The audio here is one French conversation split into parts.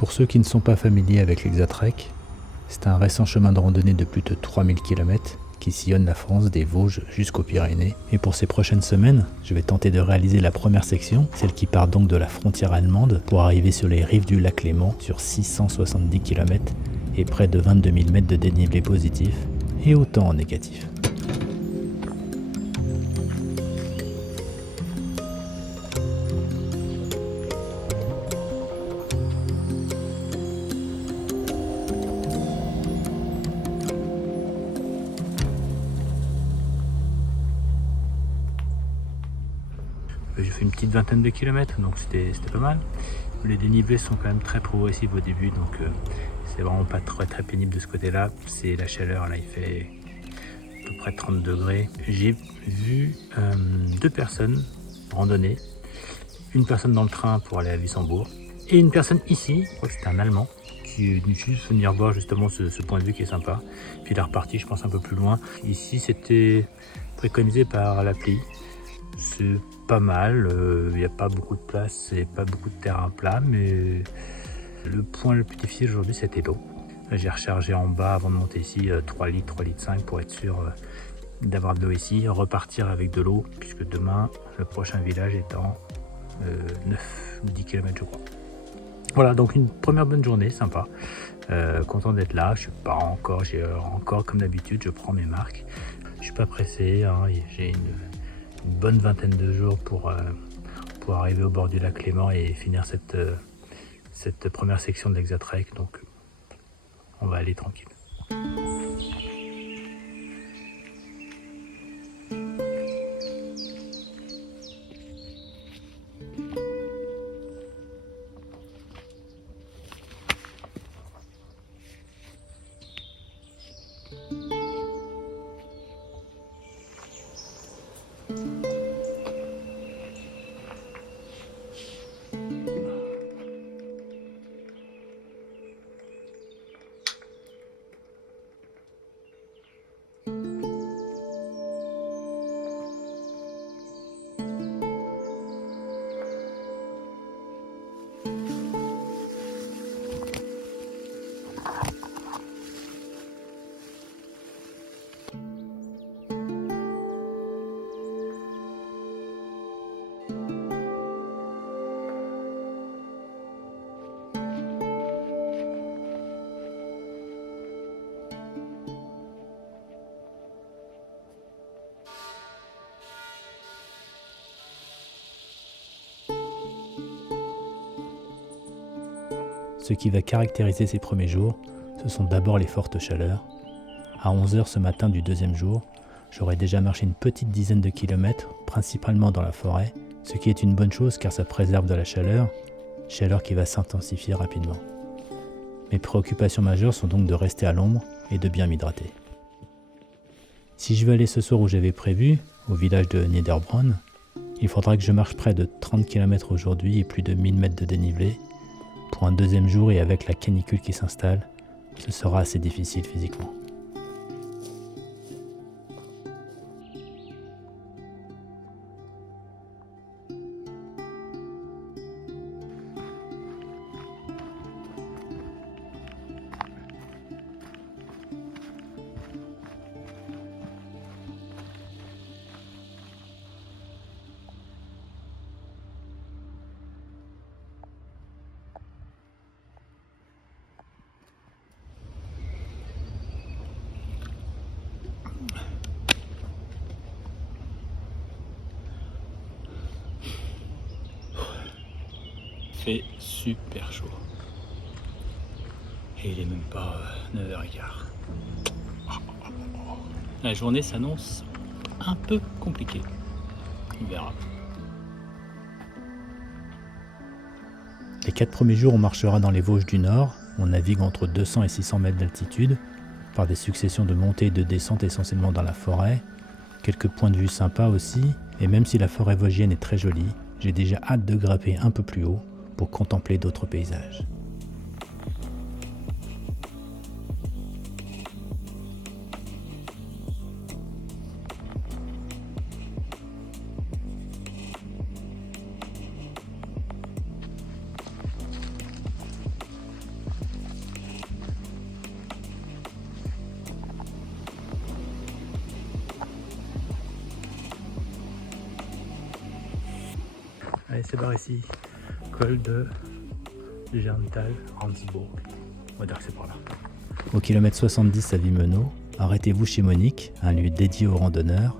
Pour ceux qui ne sont pas familiers avec l'Hexatrek, c'est un récent chemin de randonnée de plus de 3000 km qui sillonne la France des Vosges jusqu'aux Pyrénées. Et pour ces prochaines semaines, je vais tenter de réaliser la première section, celle qui part donc de la frontière allemande pour arriver sur les rives du lac Léman sur 670 km et près de 22 000 mètres de dénivelé positif et autant en négatif. J'ai fait une petite vingtaine de kilomètres, donc c'était pas mal. Les dénivelés sont quand même très progressifs au début, donc c'est vraiment pas très pénible de ce côté-là. C'est la chaleur, là il fait à peu près 30 degrés. J'ai vu 2 personnes randonner, une personne dans le train pour aller à Luxembourg, et une personne ici, je crois que c'était un Allemand, qui est juste venir voir justement ce point de vue qui est sympa. Puis il est reparti, je pense, un peu plus loin. Ici c'était préconisé par l'appli. C'est pas mal, il n'y a pas beaucoup de place et pas beaucoup de terrain plat, mais le point le plus difficile aujourd'hui c'était l'eau. J'ai rechargé en bas avant de monter ici 3 litres, 3 litres 5 pour être sûr d'avoir de l'eau ici, repartir avec de l'eau, puisque demain le prochain village est en 9 ou 10 km je crois. Voilà, donc une première bonne journée, sympa. Content d'être là, je suis pas encore, j'ai encore comme d'habitude, je prends mes marques. Je suis pas pressé, hein, j'ai une bonne vingtaine de jours pour arriver au bord du lac Léman et finir cette première section de l'Hexatrek, donc on va aller tranquille. Ce qui va caractériser ces premiers jours, ce sont d'abord les fortes chaleurs. À 11h ce matin du deuxième jour, j'aurais déjà marché une petite dizaine de kilomètres, principalement dans la forêt, ce qui est une bonne chose car ça préserve de la chaleur qui va s'intensifier rapidement. Mes préoccupations majeures sont donc de rester à l'ombre et de bien m'hydrater. Si je veux aller ce soir où j'avais prévu, au village de Niederbronn, il faudra que je marche près de 30 km aujourd'hui et plus de 1000 mètres de dénivelé. Pour un deuxième jour et avec la canicule qui s'installe, ce sera assez difficile physiquement. Fait super chaud. Et il est même pas 9h15. La journée s'annonce un peu compliquée. On verra. Les 4 premiers jours, on marchera dans les Vosges du Nord. On navigue entre 200 et 600 mètres d'altitude, par des successions de montées et de descentes essentiellement dans la forêt. Quelques points de vue sympas aussi, et même si la forêt vosgienne est très jolie, j'ai déjà hâte de grimper un peu plus haut pour contempler d'autres paysages. Allez, c'est par ici. Col de Gental, Hansbourg. On va dire que c'est par là. Au kilomètre 70 à Vimeno, arrêtez-vous chez Monique, un lieu dédié aux randonneurs.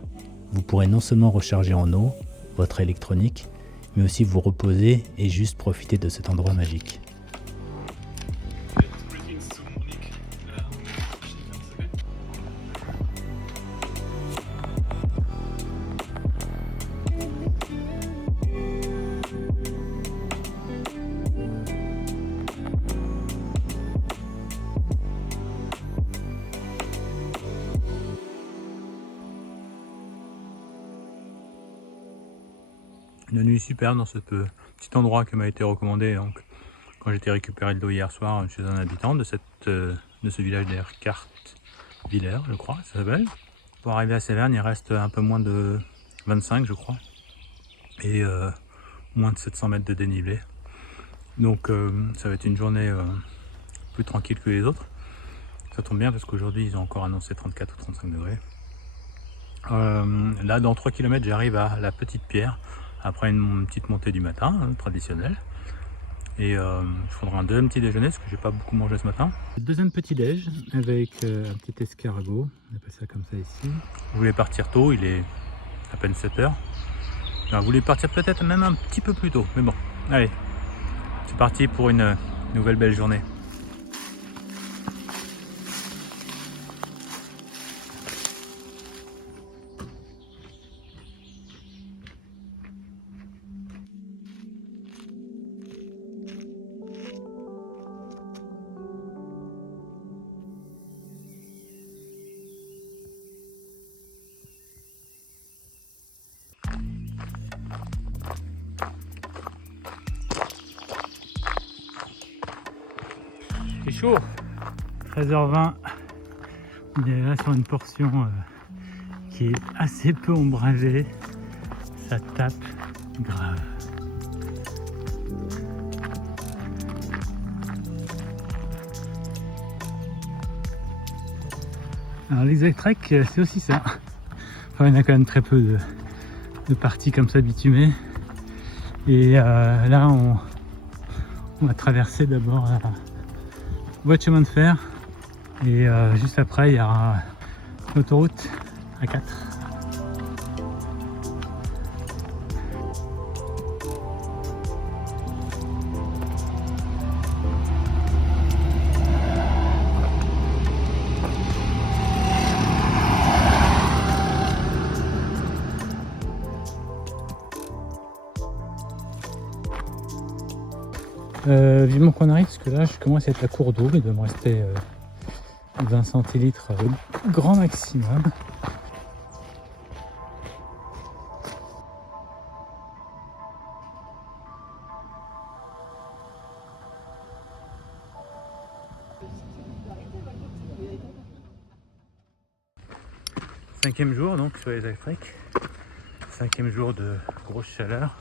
Vous pourrez non seulement recharger en eau votre électronique, mais aussi vous reposer et juste profiter de cet endroit magique. Une nuit superbe dans ce petit endroit qui m'a été recommandé donc, quand j'étais récupéré de l'eau hier soir chez un habitant de ce village d'Erkartviller, je crois, ça s'appelle. Pour arriver à Séverne, il reste un peu moins de 25, je crois, et moins de 700 mètres de dénivelé. Donc ça va être une journée plus tranquille que les autres. Ça tombe bien parce qu'aujourd'hui, ils ont encore annoncé 34 ou 35 degrés. Là, dans 3 km, j'arrive à la Petite Pierre, après une petite montée du matin, traditionnelle. Et je prendrai un deuxième petit déjeuner, parce que j'ai pas beaucoup mangé ce matin. Deuxième petit déj, avec un petit escargot, on appelle ça comme ça ici. Je voulais partir tôt, il est à peine 7 h. Je voulais partir peut-être même un petit peu plus tôt, mais bon, allez, c'est parti pour une nouvelle belle journée. C'est chaud. 13h20, on est là sur une portion qui est assez peu ombragée. Ça tape grave. Alors l'Exact Trek, c'est aussi ça. Enfin, il y en a quand même très peu de parties comme ça bitumées. Et là, on va traverser d'abord la voie de chemin de fer. Et juste après, il y aura l'autoroute A4. Vivement qu'on arrive parce que là je commence à être à court d'eau, il doit me rester 20 centilitres grand maximum. Cinquième jour donc sur les électriques, cinquième jour de grosse chaleur.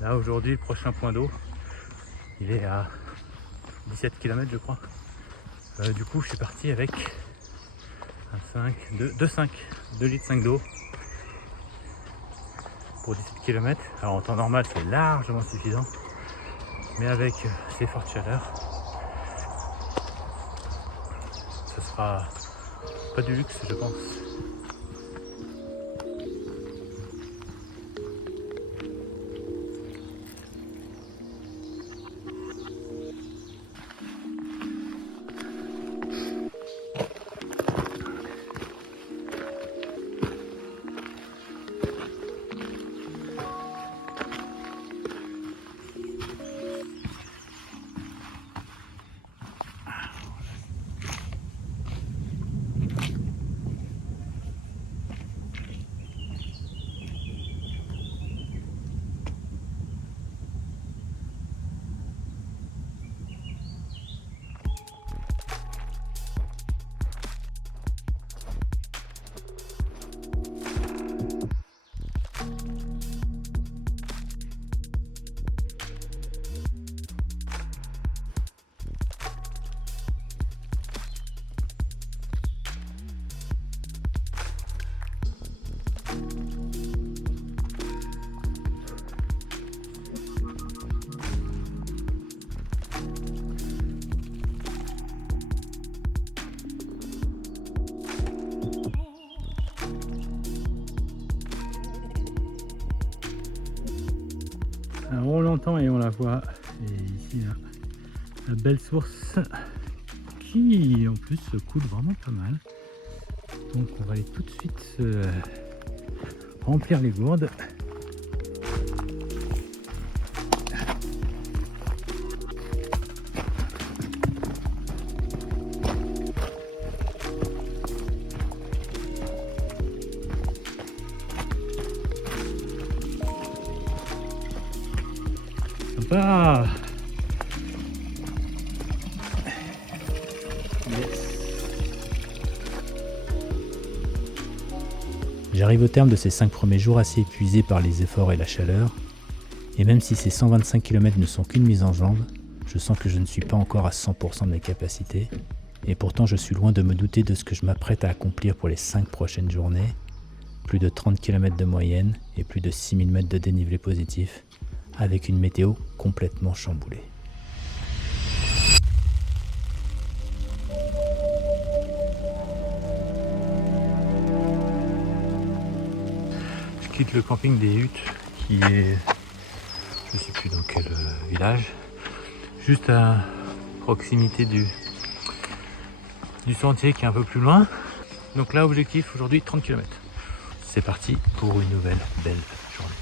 Là aujourd'hui le prochain point d'eau il est à 17 km je crois. Du coup je suis parti avec 2 litres 5 d'eau pour 17 km. Alors en temps normal c'est largement suffisant, mais avec ces fortes chaleurs ce sera pas du luxe je pense. Alors on l'entend et on la voit. Et ici, la belle source qui en plus coule vraiment pas mal. Donc on va aller tout de suite remplir les gourdes. Sympa. J'arrive au terme de ces 5 premiers jours assez épuisé par les efforts et la chaleur, et même si ces 125 km ne sont qu'une mise en jambe, je sens que je ne suis pas encore à 100% de mes capacités, et pourtant je suis loin de me douter de ce que je m'apprête à accomplir pour les 5 prochaines journées, plus de 30 km de moyenne et plus de 6000 mètres de dénivelé positif, avec une météo complètement chamboulée. Je quitte le camping des Huttes qui est, je sais plus dans quel village, juste à proximité du sentier qui est un peu plus loin. Donc là, objectif aujourd'hui 30 km. C'est parti pour une nouvelle belle journée.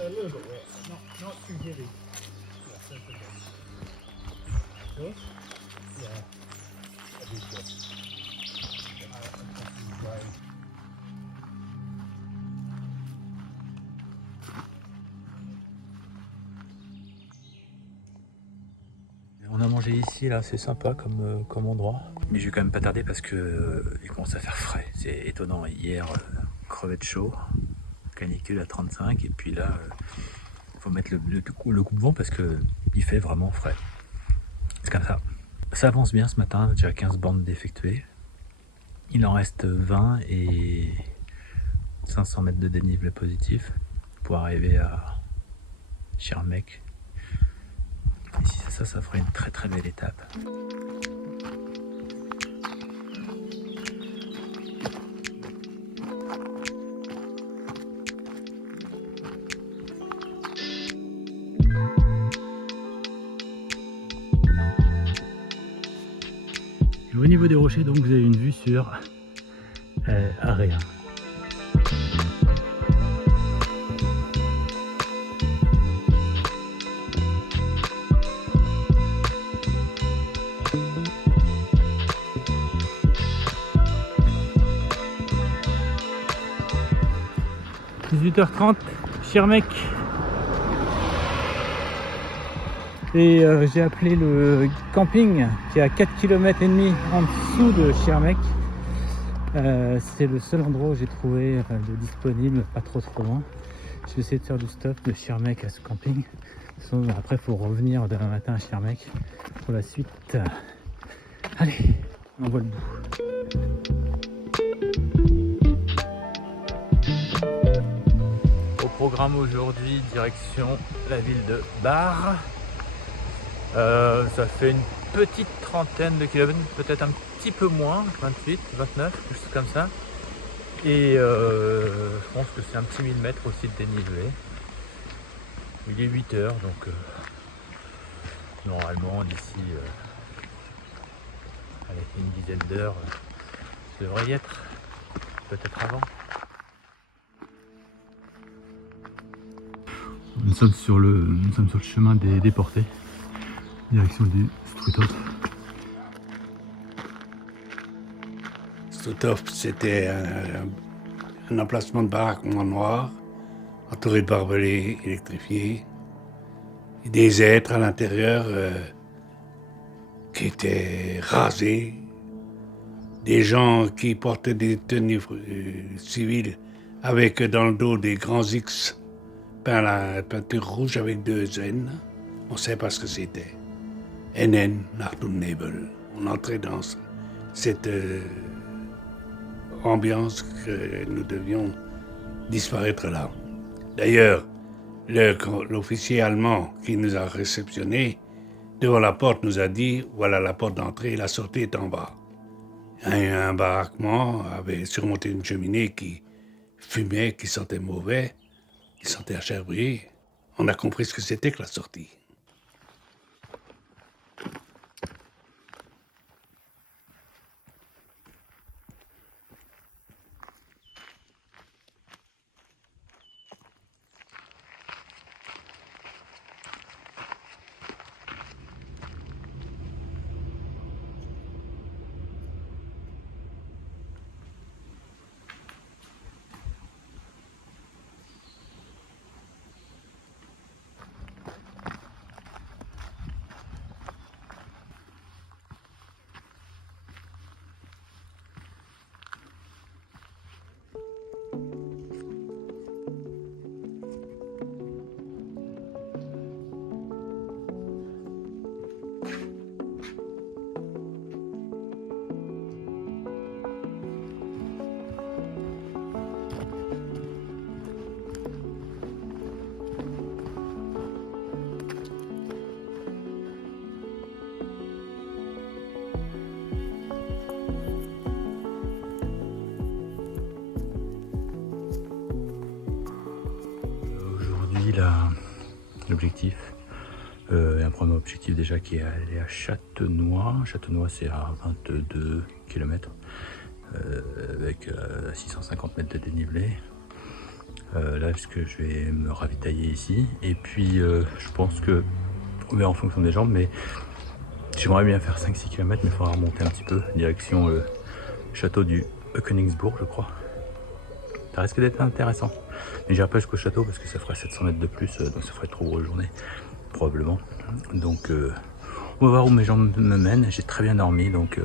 A little bit wet, not too heavy. Yeah, so good. Yours? Yeah, that'd be good. On a mangé ici, là, c'est sympa comme endroit. Mais je vais quand même pas tarder parce que il commence à faire frais. C'est étonnant. Hier, crevette chaud, canicule à 35, et puis là, faut mettre le coupe-vent parce que il fait vraiment frais. C'est comme ça. Ça avance bien ce matin, déjà 15 bandes d'effectuées. Il en reste 20 et 500 mètres de dénivelé positif pour arriver à Schirmeck. Et si c'est ça, ça ferait une très très belle étape. Au niveau des rochers, donc vous avez une vue sur Area. « 18h30, Schirmeck. Et j'ai appelé le camping qui est à 4 km et demi en dessous de Schirmeck. C'est le seul endroit où j'ai trouvé de disponible, pas trop loin. Je vais essayer de faire du stop de Schirmeck à ce camping. Après, il faut revenir demain matin à Schirmeck pour la suite. Allez, on voit le bout. Au programme aujourd'hui, direction la ville de Bar. Ça fait une petite trentaine de kilomètres, peut-être un petit peu moins, 28, 29, quelque chose comme ça. Et je pense que c'est un petit 1000 mètres aussi de dénivelé. Il est 8 heures, donc normalement d'ici une dizaine d'heures, ça devrait y être, peut-être avant. Nous sommes sur le chemin des déportés. Direction du Struthof. Struthof, c'était un emplacement de baraque en noir, entouré de barbelés électrifiés, et des êtres à l'intérieur qui étaient rasés, des gens qui portaient des tenues civiles avec dans le dos des grands X peints à la peinture rouge avec 2 N. On ne sait pas ce que c'était. NN, Nacht und Nebel. on entrait dans cette ambiance que nous devions disparaître là. D'ailleurs, l'officier allemand qui nous a réceptionnés, devant la porte, nous a dit « Voilà la porte d'entrée, la sortie est en bas ». Un baraquement avait surmonté une cheminée qui fumait, qui sentait mauvais, qui sentait la chair brûlée. On a compris ce que c'était que la sortie. L'objectif, un premier objectif déjà qui est aller à Châtenois. Châtenois c'est à 22 km avec 650 mètres de dénivelé. Là ce que je vais me ravitailler ici et puis je pense que on verra en fonction des jambes, mais j'aimerais bien faire 5-6 km, mais il faudra remonter un petit peu direction le château du Königsbourg, je crois. Ça risque d'être intéressant. Mais j'irai pas jusqu'au château parce que ça ferait 700 mètres de plus, donc ça ferait trop grosse journée, probablement. Donc on va voir où mes jambes me mènent. J'ai très bien dormi, donc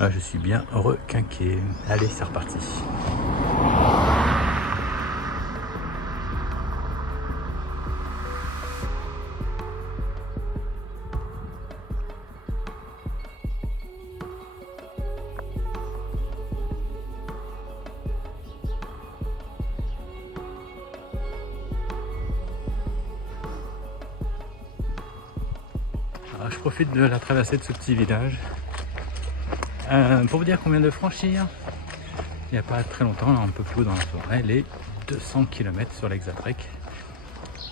là je suis bien requinqué. Allez, c'est reparti. Alors, je profite de la traversée de ce petit village pour vous dire qu'on vient de franchir il n'y a pas très longtemps, là, un peu plus haut dans la forêt, les 200 km sur l'Hexatrek.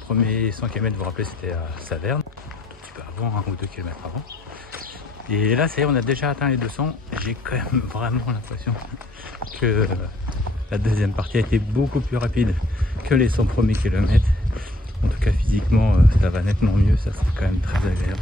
Premier 100 km, vous vous rappelez, c'était à Saverne, un petit peu avant, 1 ou 2 km avant. Et là, ça y est, on a déjà atteint les 200. J'ai quand même vraiment l'impression que la deuxième partie a été beaucoup plus rapide que les 100 premiers kilomètres. En tout cas, physiquement, ça va nettement mieux, ça c'est quand même très agréable.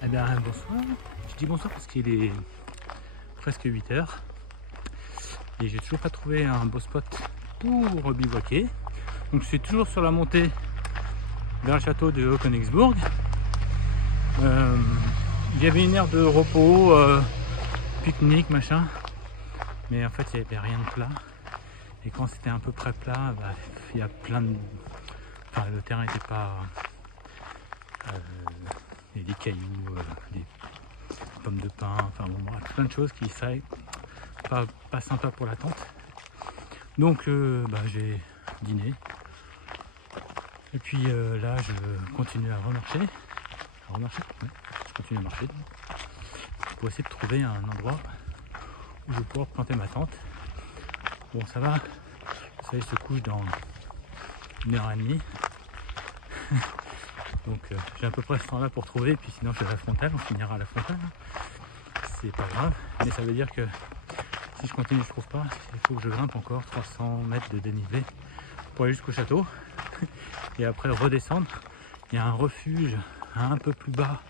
Eh bien, bonsoir. Je dis bonsoir parce qu'il est presque 8 h et j'ai toujours pas trouvé un beau spot pour bivouaquer. Donc je suis toujours sur la montée vers le château de Königsbourg. Il y avait une aire de repos, pique-nique, machin, mais en fait il n'y avait rien de plat. Et quand c'était un peu près plat, bah, il y a plein de... Enfin, le terrain n'était pas... et des cailloux, des pommes de pin, enfin bon bref, plein de choses qui seraient pas sympa pour la tente. Donc bah, j'ai dîné. Et puis là je continue à remarcher. Ouais, je continue à marcher pour essayer de trouver un endroit où je vais pouvoir planter ma tente. Bon ça va, le soleil se couche dans 1h30. Donc j'ai à peu près ce temps là pour trouver, puis sinon je vais à la frontale, on finira à la frontale. C'est pas grave, mais ça veut dire que si je continue je trouve pas, il faut que je grimpe encore 300 mètres de dénivelé pour aller jusqu'au château. Et après redescendre, il y a un refuge un peu plus bas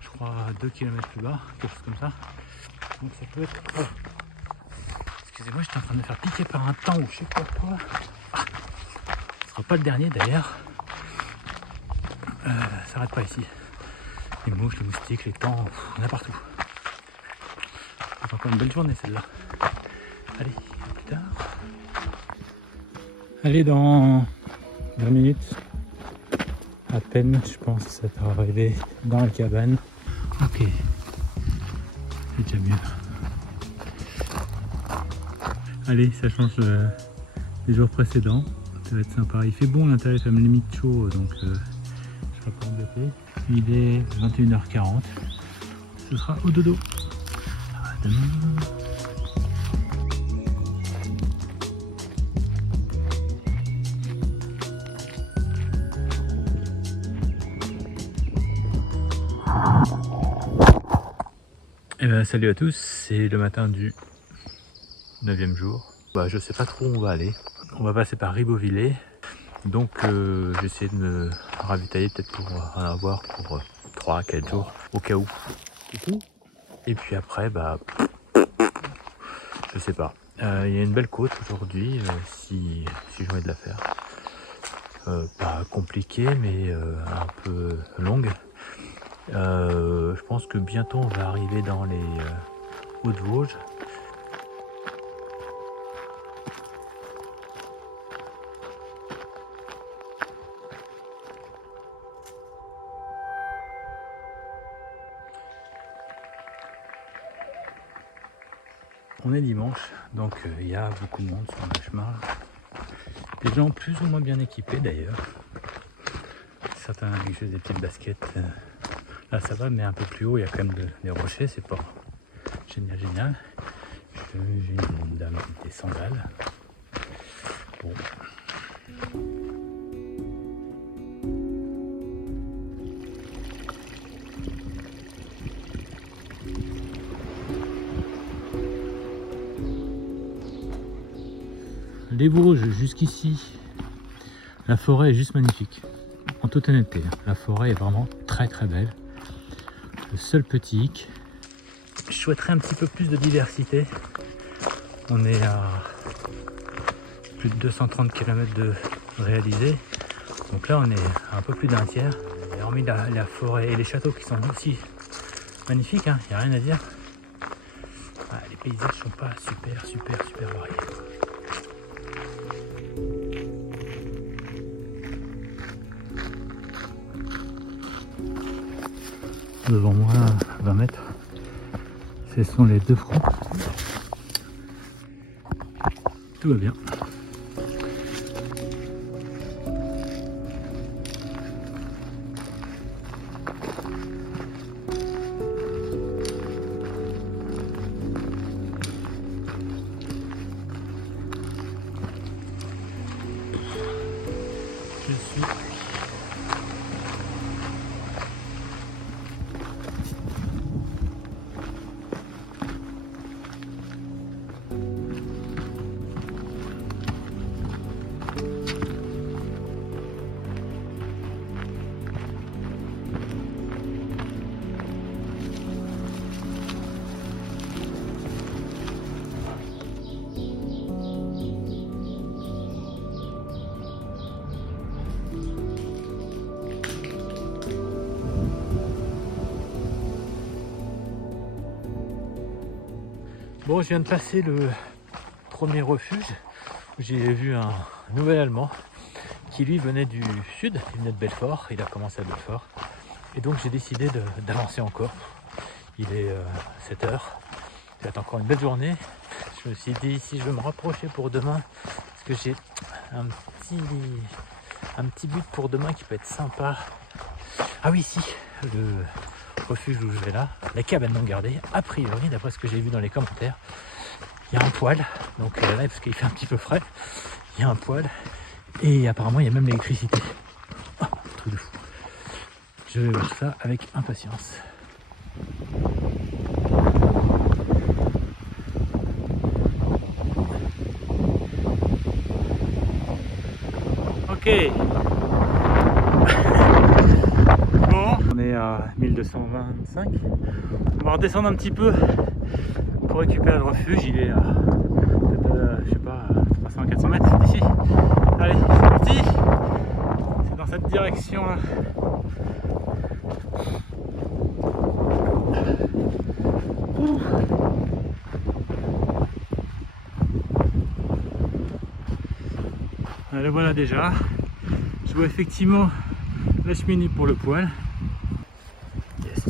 je crois 2 km plus bas, quelque chose comme ça. Donc ça peut être... Oh. Excusez-moi, j'étais en train de me faire piquer par un temps ou je sais pas quoi. Ah. Ce sera pas le dernier d'ailleurs. Ça s'arrête pas ici. Les mouches, les moustiques, les temps, on a partout. C'est encore une belle journée celle-là. Allez, à plus tard. Allez, dans 20 minutes, à peine, je pense que ça va arriver dans la cabane. Ok, c'est déjà mieux. Allez, ça change des jours précédents. Ça va être sympa. Il fait bon à l'intérieur, ça me limite chaud, donc je serai pas embêté. Il est 21h40. Ce sera au dodo. À demain. Eh ben, salut à tous, c'est le matin du 9e jour. Je sais pas trop où on va aller. On va passer par Ribeauvillé. Donc j'essaie de me ravitailler peut-être pour en avoir pour 3 à 4 jours au cas où. Et puis après, je sais pas. Il y a une belle côte aujourd'hui si j'ai envie de la faire. Pas compliquée mais un peu longue. Je pense que bientôt on va arriver dans les Hauts-de-Vosges. On est dimanche, donc il y a beaucoup de monde sur le chemin. Des gens plus ou moins bien équipés d'ailleurs. Certains avec juste des petites baskets. Là ça va, mais un peu plus haut il y a quand même des rochers, c'est pas génial. J'ai une dame avec des sandales. Bon. Les Vosges jusqu'ici, la forêt est juste magnifique. En toute honnêteté, la forêt est vraiment très belle. Le seul petit hic, je souhaiterais un petit peu plus de diversité. On est à plus de 230 km de réaliser. Donc là on est à un peu plus d'un tiers. Et hormis la forêt et les châteaux qui sont aussi magnifiques, il n'y a rien à dire. Les paysages sont pas super variés. Devant moi, à 20 mètres, ce sont les 2 fronts. Tout va bien. Je suis Bon, je viens de passer le premier refuge où j'ai vu un nouvel Allemand qui lui venait du sud, il venait de Belfort, il a commencé à Belfort. Et donc j'ai décidé d'avancer encore. Il est 7 h, ça va être encore une belle journée. Je me suis dit si je veux me rapprocher pour demain, parce que j'ai un petit but pour demain qui peut être sympa. Ah oui, si, le refuge où je vais là, la cabane non gardée, a priori, d'après ce que j'ai vu dans les commentaires, il y a un poêle, donc là, parce qu'il fait un petit peu frais, il y a un poêle, et apparemment il y a même l'électricité. Oh, truc de fou. Je vais voir ça avec impatience. Ok. Bon, on est à 1225. On va redescendre un petit peu pour récupérer le refuge. Il est à peut-être, je sais pas, 300-400 mètres d'ici. Allez, c'est parti. C'est dans cette direction là. Le voilà déjà. Je vois effectivement la cheminée pour le poêle. Yes.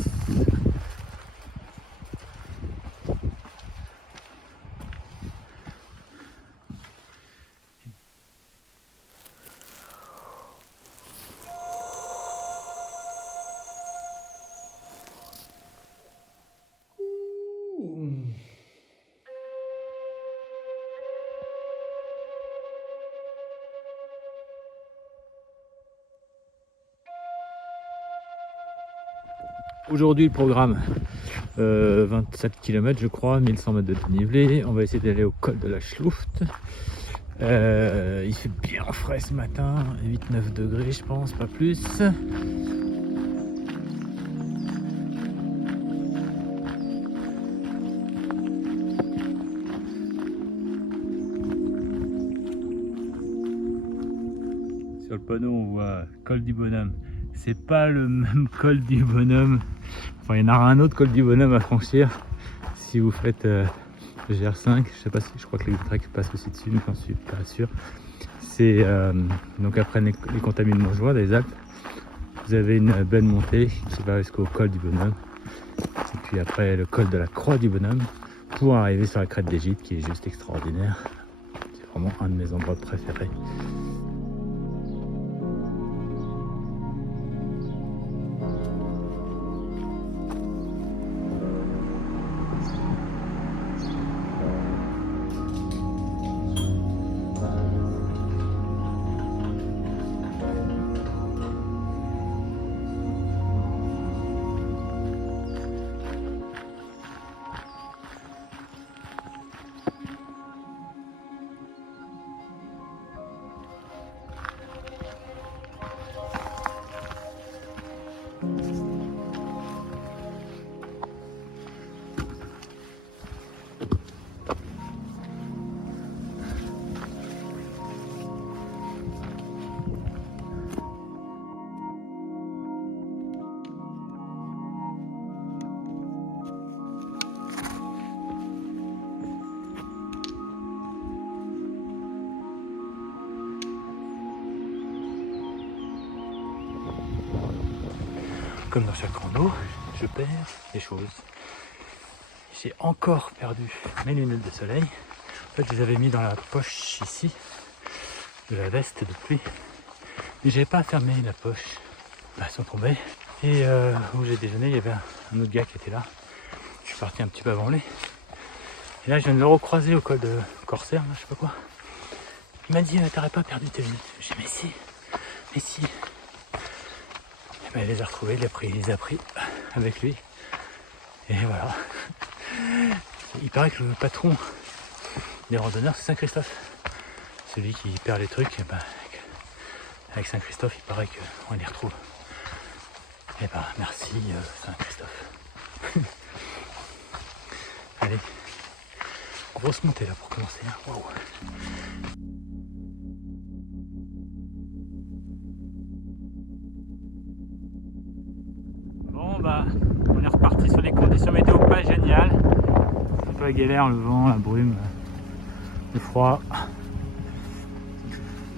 Aujourd'hui le programme 27 km je crois, 1100 mètres de dénivelé. On va essayer d'aller au col de la Schluft. Il fait bien frais ce matin, 8-9 degrés je pense, pas plus. Sur le panneau on voit col du bonhomme. C'est pas le même col du bonhomme. Enfin, il y en aura un autre col du bonhomme à franchir si vous faites le GR5. Je sais pas si, je crois que les treks passent aussi dessus, mais j'en suis pas sûr. C'est donc après les contamines de Montjoie, des Alpes, vous avez une belle montée qui va jusqu'au col du bonhomme. Et puis après le col de la Croix du bonhomme pour arriver sur la crête des Gîtes qui est juste extraordinaire. C'est vraiment un de mes endroits préférés. Comme dans chaque rando, je perds des choses. J'ai encore perdu mes lunettes de soleil. En fait, je les avais mis dans la poche ici de la veste de pluie. Mais j'avais pas fermé la poche. Elles sont tombées. Et où j'ai déjeuné, il y avait un autre gars qui était là. Je suis parti un petit peu avant lui. Et là, je viens de le recroiser au col de Corsaire, je sais pas quoi. Il m'a dit, t'aurais pas perdu tes lunettes. J'ai dit, mais si. Il les a retrouvés, il les a pris avec lui. Et voilà. Il paraît que le patron des randonneurs, c'est Saint-Christophe. Celui qui perd les trucs, et ben, avec Saint-Christophe, il paraît qu'on les retrouve. Et ben, merci Saint-Christophe. Allez, grosse montée là pour commencer. Waouh. Bon bah, on est reparti sur les conditions météo pas géniales. C'est pas galère, le vent, la brume, le froid.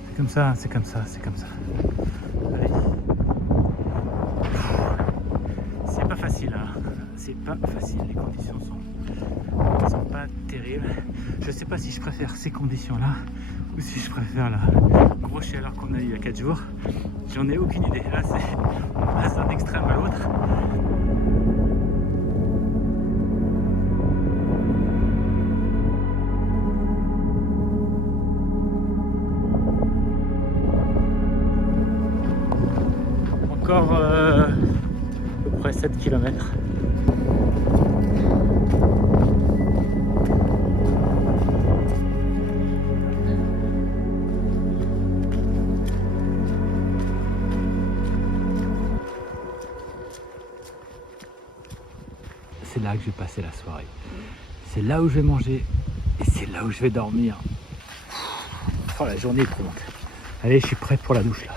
C'est comme ça, c'est comme ça, c'est comme ça. Allez. C'est pas facile, hein. C'est pas facile, les conditions sont pas terribles. Je sais pas si je préfère ces conditions là ou si je préfère la grosse chaleur qu'on a eu il y a 4 jours. J'en ai aucune idée. Là, on passe d'un extrême à l'autre. Encore à peu près 7 km. c'est là que je vais passer la soirée. C'est là où je vais manger et c'est là où je vais dormir. Oh, la journée est trop longue. Allez, je suis prêt pour la douche là.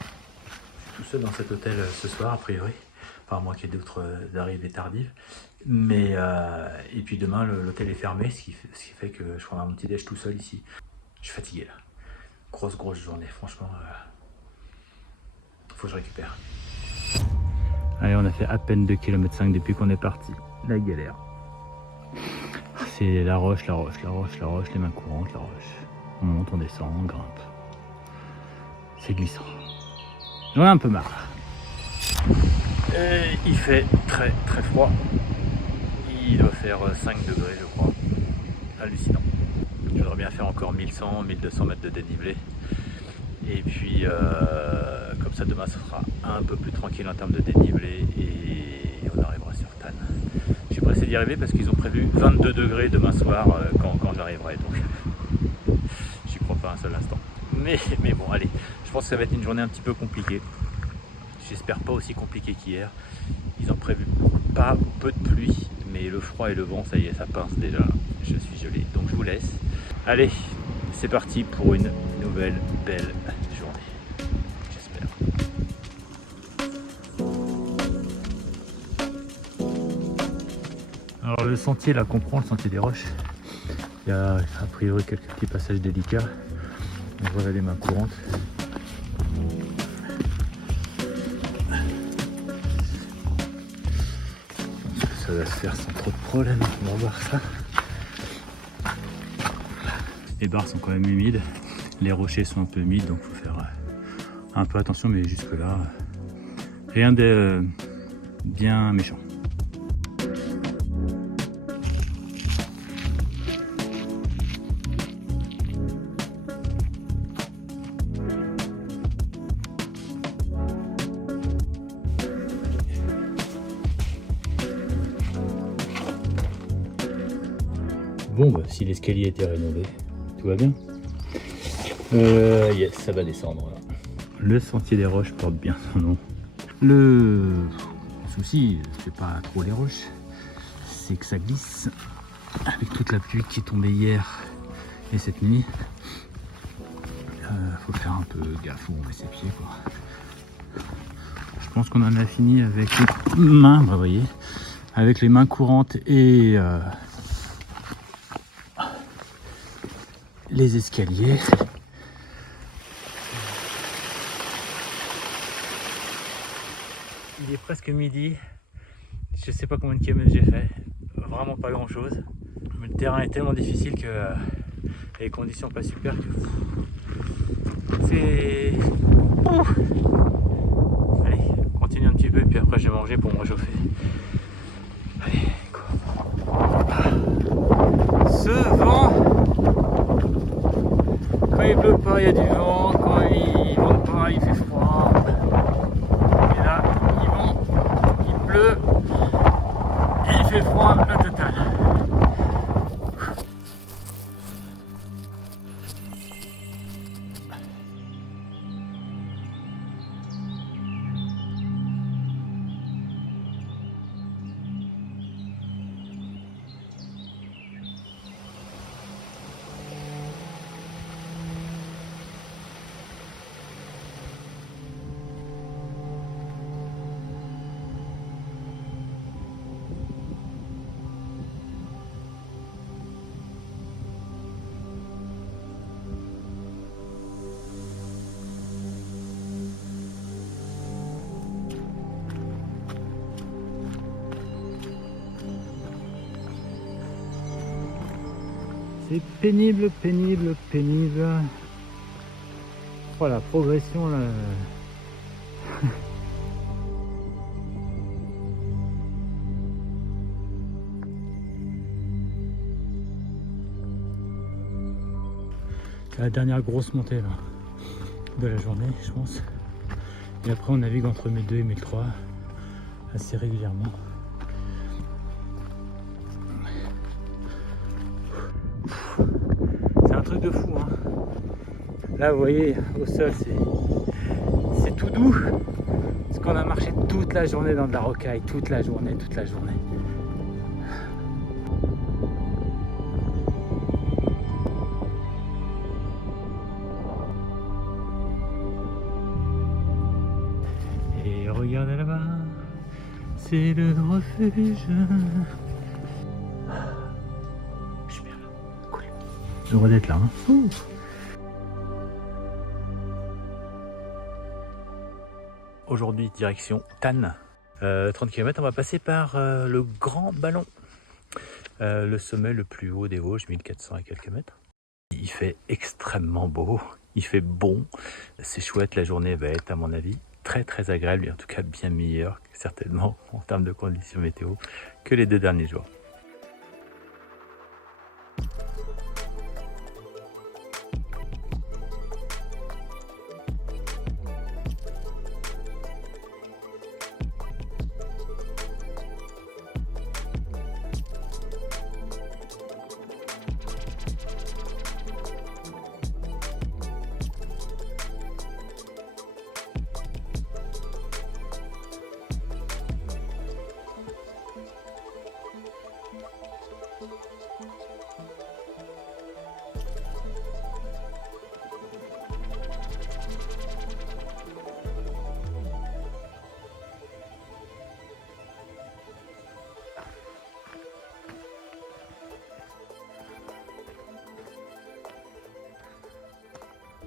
Je suis tout seul dans cet hôtel ce soir, a priori. Enfin, moi qui ai d'autres d'arrivées tardives. Mais et puis demain, l'hôtel est fermé, ce qui fait que je prendrai mon petit déj tout seul ici. Je suis fatigué là. Grosse journée, franchement. Faut que je récupère. Allez, on a fait à peine 2,5 km depuis qu'on est parti. La galère. C'est la roche, les mains courantes, la roche. On monte, on descend, on grimpe. C'est glissant. J'en ai un peu marre. Et il fait très froid. Il doit faire 5 degrés, je crois. Hallucinant. Je voudrais bien faire encore 1100, 1200 mètres de dénivelé. Et puis, comme ça, demain, ça sera un peu plus tranquille en termes de dénivelé et on arrivera sur Tannes. Je suis pressé d'y arriver parce qu'ils ont prévu 22 degrés demain soir quand j'arriverai. Donc, j'y crois pas un seul instant. Mais bon, allez, je pense que ça va être une journée un petit peu compliquée. J'espère pas aussi compliquée qu'hier. Ils ont prévu pas peu de pluie, mais le froid et le vent, ça y est, ça pince déjà. Je suis gelé, donc je vous laisse. Allez, c'est parti pour une nouvelle belle journée, j'espère. Alors le sentier là qu'on prend, le sentier des roches, il y a a priori quelques petits passages délicats. Donc voilà les mains courantes. Ça va se faire sans trop de problèmes, on va voir ça. Les barres sont quand même humides, les rochers sont un peu humides, donc il faut faire un peu attention, mais jusque là, rien de bien méchant. Bon, bah, si l'escalier était rénové, tout va bien. Yes, ça va descendre. Là. Le sentier des roches porte bien son nom. Le souci, c'est pas trop les roches, c'est que ça glisse. Avec toute la pluie qui est tombée hier et cette nuit, faut faire un peu gaffe où on met ses pieds, quoi. Je pense qu'on en a fini avec les mains, bah, vous voyez, avec les mains courantes et les escaliers. Il est presque midi. Je sais pas combien de kilomètres j'ai fait. Vraiment pas grand chose. Mais le terrain est tellement difficile que les conditions pas super que c'est. Allez, on continue un petit peu et puis après je vais manger pour me réchauffer. Allez, go. Ce vent. Quand il pleut pas, il y a du vent. Quand il vente pas, il fait froid. Et là, il vent, il pleut, et il fait froid, la totale. C'est pénible. Oh, la progression là. C'est la dernière grosse montée là, de la journée, je pense. Et après on navigue entre 1002 et 1003 assez régulièrement. C'est un truc de fou, hein. Là vous voyez au sol c'est tout doux. C'est qu'on a marché toute la journée dans de la rocaille, toute la journée. Et regardez là-bas, c'est le refuge. Je suis bien là, cool. Heureux d'être là. Hein. Ouh. Aujourd'hui, direction Tannes. 30 km, on va passer par le Grand Ballon. Le sommet le plus haut des Vosges, 1400 et quelques mètres. Il fait extrêmement beau, il fait bon, c'est chouette, la journée va être à mon avis très agréable et en tout cas bien meilleure certainement en termes de conditions météo que les 2 derniers jours.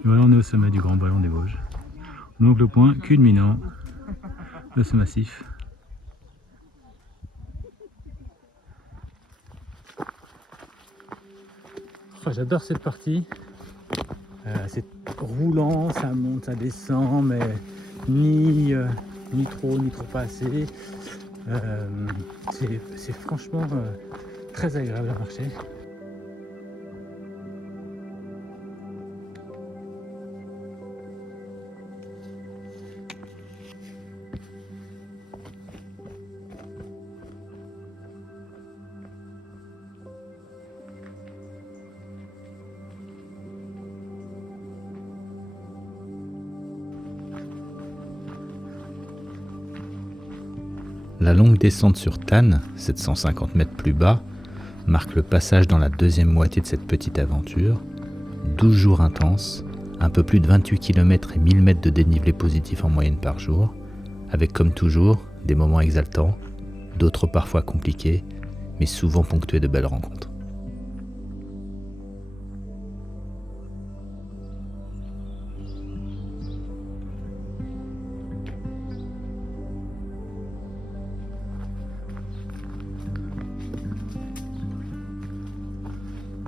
Voilà, on est au sommet du Grand Ballon des Vosges. Donc le point culminant de ce massif. Oh, j'adore cette partie. C'est roulant, ça monte, ça descend, mais ni trop pas assez. C'est franchement très agréable à marcher. La longue descente sur Tannes, 750 mètres plus bas, marque le passage dans la deuxième moitié de cette petite aventure. 12 jours intenses, un peu plus de 28 km et 1000 mètres de dénivelé positif en moyenne par jour, avec comme toujours des moments exaltants, d'autres parfois compliqués, mais souvent ponctués de belles rencontres.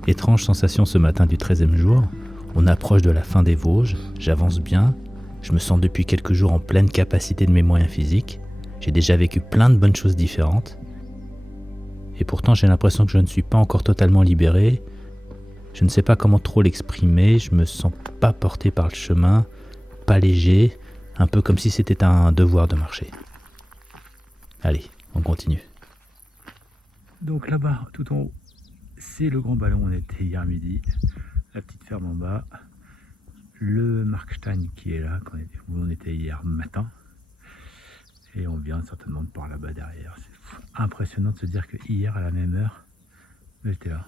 Étrange sensation ce matin du 13e jour, on approche de la fin des Vosges, j'avance bien, je me sens depuis quelques jours en pleine capacité de mes moyens physiques, j'ai déjà vécu plein de bonnes choses différentes, et pourtant j'ai l'impression que je ne suis pas encore totalement libéré, je ne sais pas comment trop l'exprimer, je me sens pas porté par le chemin, pas léger, un peu comme si c'était un devoir de marcher. Allez, on continue. Donc là-bas, tout en haut, c'est le Grand Ballon, on était hier midi, la petite ferme en bas, le Markstein qui est là, où on était hier matin, et on vient certainement de par là-bas derrière. C'est impressionnant de se dire que hier à la même heure, j'étais là.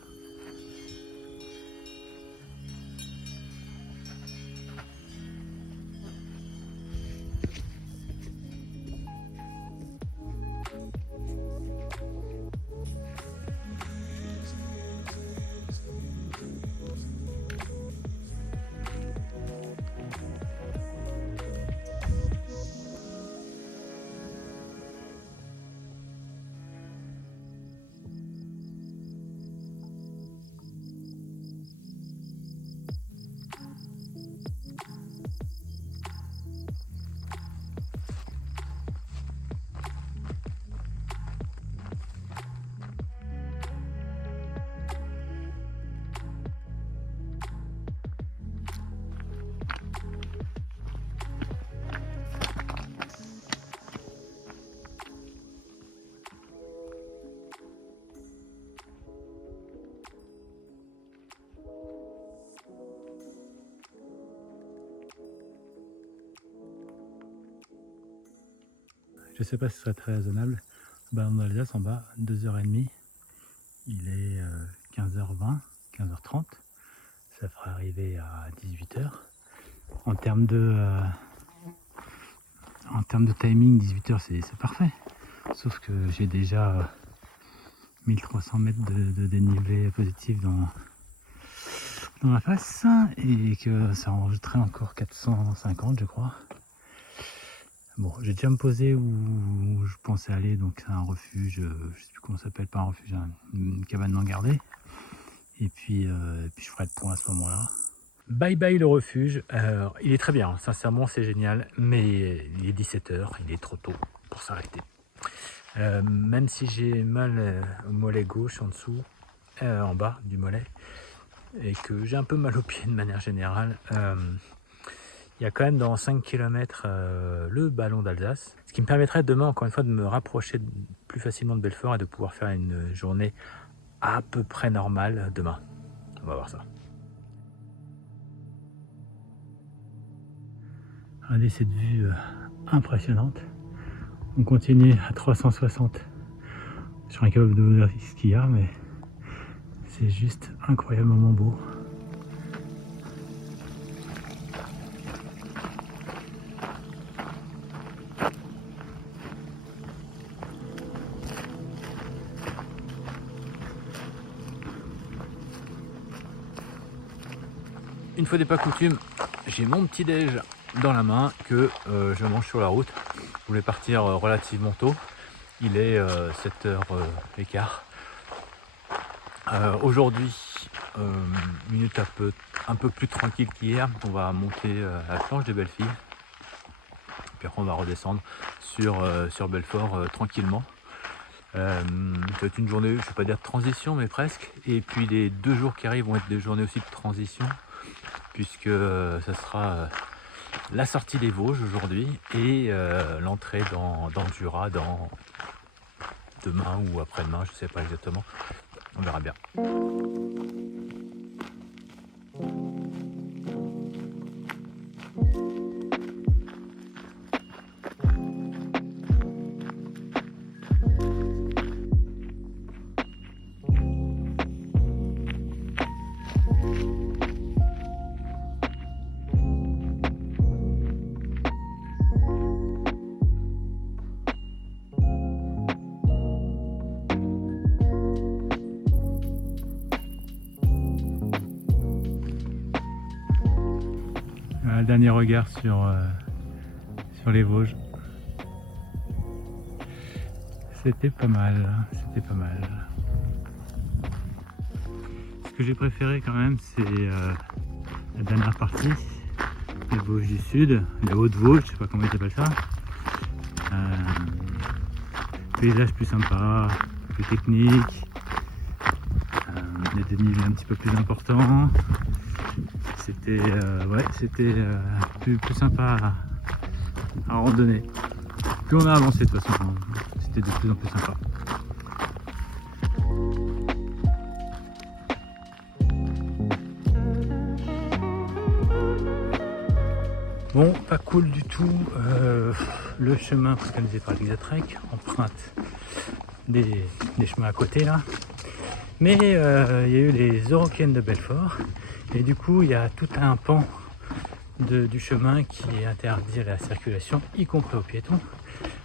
Je sais pas si ce serait très raisonnable. Ballon d'Alsace en bas, 2h30. Il est 15h20, 15h30. Ça fera arriver à 18h. En termes de timing, 18h c'est parfait. Sauf que j'ai déjà 1300 mètres de dénivelé positif dans la face et que ça enregistrait encore 450 je crois. Bon, j'ai déjà me posé où je pensais aller, donc c'est un refuge, je sais plus comment ça s'appelle, pas un refuge, une cabane non gardée. Et puis je ferai le point à ce moment-là. Bye bye le refuge. Alors, il est très bien, sincèrement c'est génial, mais il est 17h, il est trop tôt pour s'arrêter. Même si j'ai mal au mollet gauche en dessous, en bas du mollet, et que j'ai un peu mal aux pieds de manière générale, il y a quand même dans 5 km le ballon d'Alsace, ce qui me permettrait demain encore une fois de me rapprocher plus facilement de Belfort et de pouvoir faire une journée à peu près normale demain. On va voir ça. Regardez cette vue impressionnante. On continue à 360. Je serais incapable de vous dire ce qu'il y a, mais c'est juste incroyablement beau. Une fois n'est pas coutume, j'ai mon petit déj dans la main que je mange sur la route. Je voulais partir relativement tôt. Il est 7h15. Aujourd'hui, minute un peu plus tranquille qu'hier. On va monter à la planche des belles filles. Puis après on va redescendre sur Belfort tranquillement. Ça va être une journée, je ne vais pas dire de transition, mais presque. Et puis les 2 jours qui arrivent vont être des journées aussi de transition, puisque ça sera la sortie des Vosges aujourd'hui et l'entrée dans le Jura dans demain ou après-demain, je ne sais pas exactement. On verra bien. Un dernier regard sur les Vosges. C'était pas mal, c'était pas mal. Ce que j'ai préféré quand même, c'est la dernière partie, les Vosges du Sud, les Hautes-Vosges, je sais pas comment ils appellent ça. Paysage plus sympa, plus technique, des dénivelés un petit peu plus importants. C'était plus sympa à randonner. Plus on a avancé de toute façon, c'était de plus en plus sympa. Bon, pas cool du tout. Le chemin préconisé par l'Exatrek emprunte des chemins à côté là. Mais il y a eu les Eurokéennes de Belfort. Et du coup, il y a tout un pan du chemin qui est interdit à la circulation, y compris aux piétons.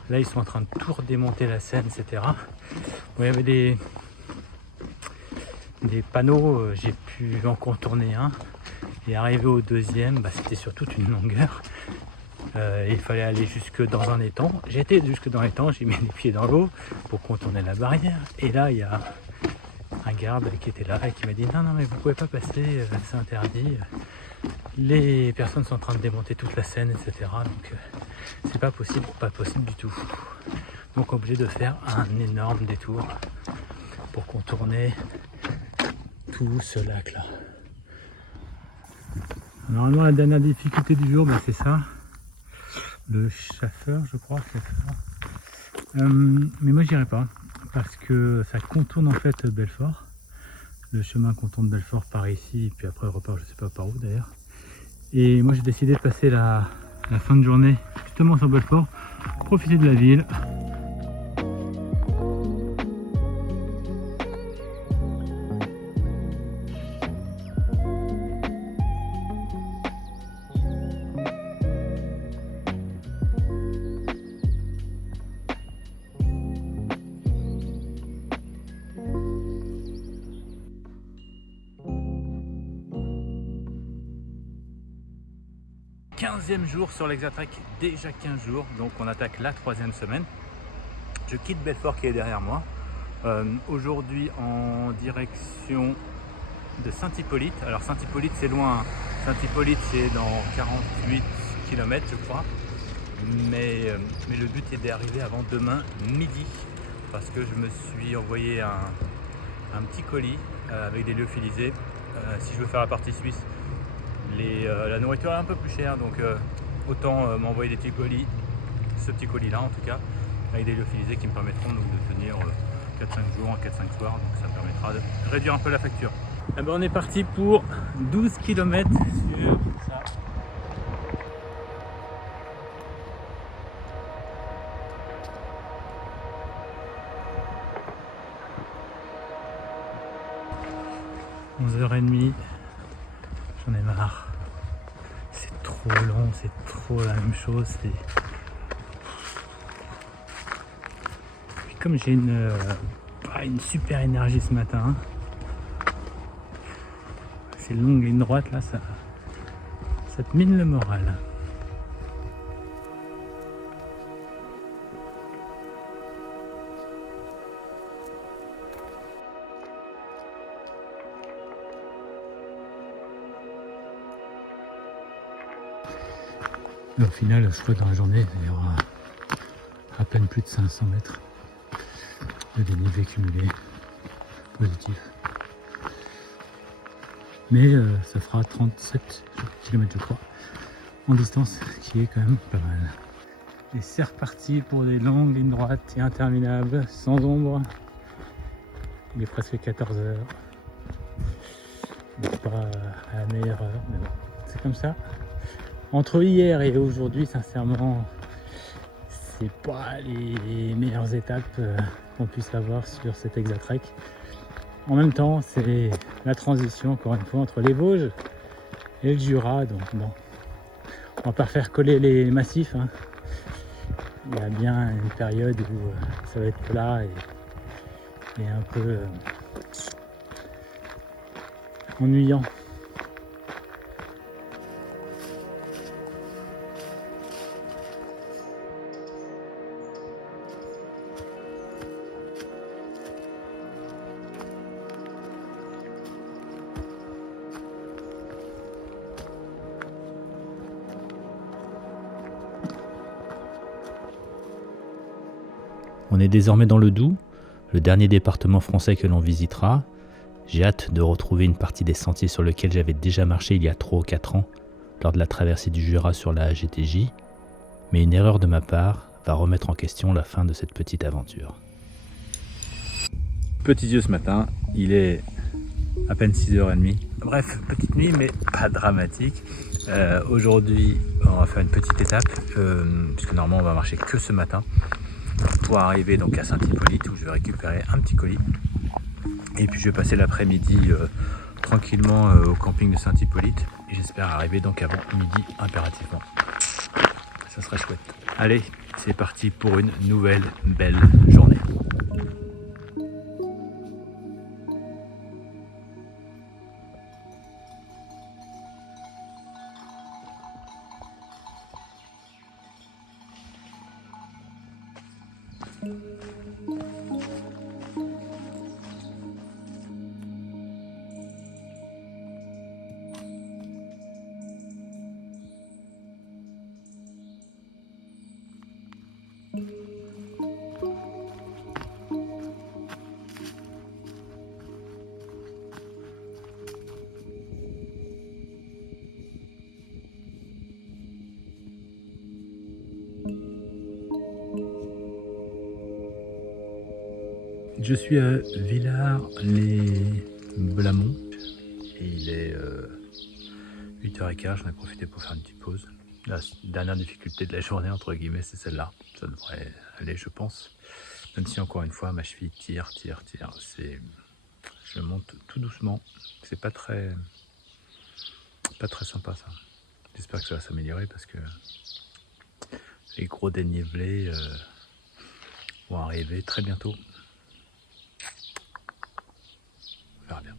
Là, ils sont en train de tout redémonter la Seine, etc. Bon, il y avait des panneaux, j'ai pu en contourner un. Et arrivé au deuxième, c'était sur toute une longueur. Il fallait aller jusque dans un étang. J'ai été jusque dans l'étang, j'ai mis les pieds dans l'eau pour contourner la barrière. Et là, il y a un garde qui était là et qui m'a dit non mais vous pouvez pas passer, c'est interdit, les personnes sont en train de démonter toute la Seine, etc. Donc c'est pas possible du tout. Donc obligé de faire un énorme détour pour contourner tout ce lac là. Normalement la dernière difficulté du jour, c'est ça, le Schaffer, je crois, mais moi j'irai pas. Parce que ça contourne en fait Belfort. Le chemin contourne Belfort par ici, et puis après repart je sais pas par où d'ailleurs. Et moi j'ai décidé de passer la la fin de journée justement sur Belfort, profiter de la ville. Quinzième jour sur l'Exatrek, déjà 15 jours, donc on attaque la 3e semaine. Je quitte Belfort qui est derrière moi. Aujourd'hui en direction de Saint-Hippolyte. Alors Saint-Hippolyte c'est loin, Saint-Hippolyte c'est dans 48 km je crois. Mais le but est d'arriver avant demain midi parce que je me suis envoyé un petit colis avec des lyophilisés. Si je veux faire la partie suisse, la nourriture est un peu plus chère, donc autant m'envoyer des petits colis, ce petit colis là en tout cas, avec des lyophilisés qui me permettront donc, de tenir 4-5 jours, 4-5 soirs, donc ça me permettra de réduire un peu la facture. Eh ben, on est parti pour 12 km sur ça. « 11h30, j'en ai marre. C'est trop long, c'est trop la même chose. Puis comme j'ai une super énergie ce matin, ces longues lignes droites là, ça te mine le moral. Mais au final, je crois que dans la journée, il y aura à peine plus de 500 mètres de dénivelé cumulé positif. Mais ça fera 37 km je crois en distance, ce qui est quand même pas mal. Et c'est reparti pour des longues lignes droites et interminables, sans ombre. Il est presque 14 h. C'est pas à la meilleure heure, mais bon, c'est comme ça. Entre hier et aujourd'hui, sincèrement, c'est pas les meilleures étapes qu'on puisse avoir sur cet Exatrek. En même temps, c'est la transition, encore une fois, entre les Vosges et le Jura. Donc bon, on va pas faire coller les massifs. Hein. Il y a bien une période où ça va être plat et un peu ennuyant. On est désormais dans le Doubs, le dernier département français que l'on visitera. J'ai hâte de retrouver une partie des sentiers sur lesquels j'avais déjà marché il y a 3 ou 4 ans, lors de la traversée du Jura sur la GTJ. Mais une erreur de ma part va remettre en question la fin de cette petite aventure. Petits yeux ce matin, il est à peine 6h30. Bref, petite nuit mais pas dramatique. Aujourd'hui, on va faire une petite étape, puisque normalement on va marcher que ce matin, pour arriver donc à Saint-Hippolyte où je vais récupérer un petit colis. Et puis je vais passer l'après-midi tranquillement au camping de Saint-Hippolyte. Et j'espère arriver donc avant midi impérativement. Ça serait chouette. Allez, c'est parti pour une nouvelle belle journée. Je suis à Villars-les-Blamont et il est 8h15, j'en ai profité pour faire une petite pause. La dernière difficulté de la journée, entre guillemets, c'est celle-là. Ça devrait aller, je pense. Même si, encore une fois, ma cheville tire. Je monte tout doucement. C'est pas très sympa, ça. J'espère que ça va s'améliorer parce que les gros dénivelés vont arriver très bientôt. On verra bien.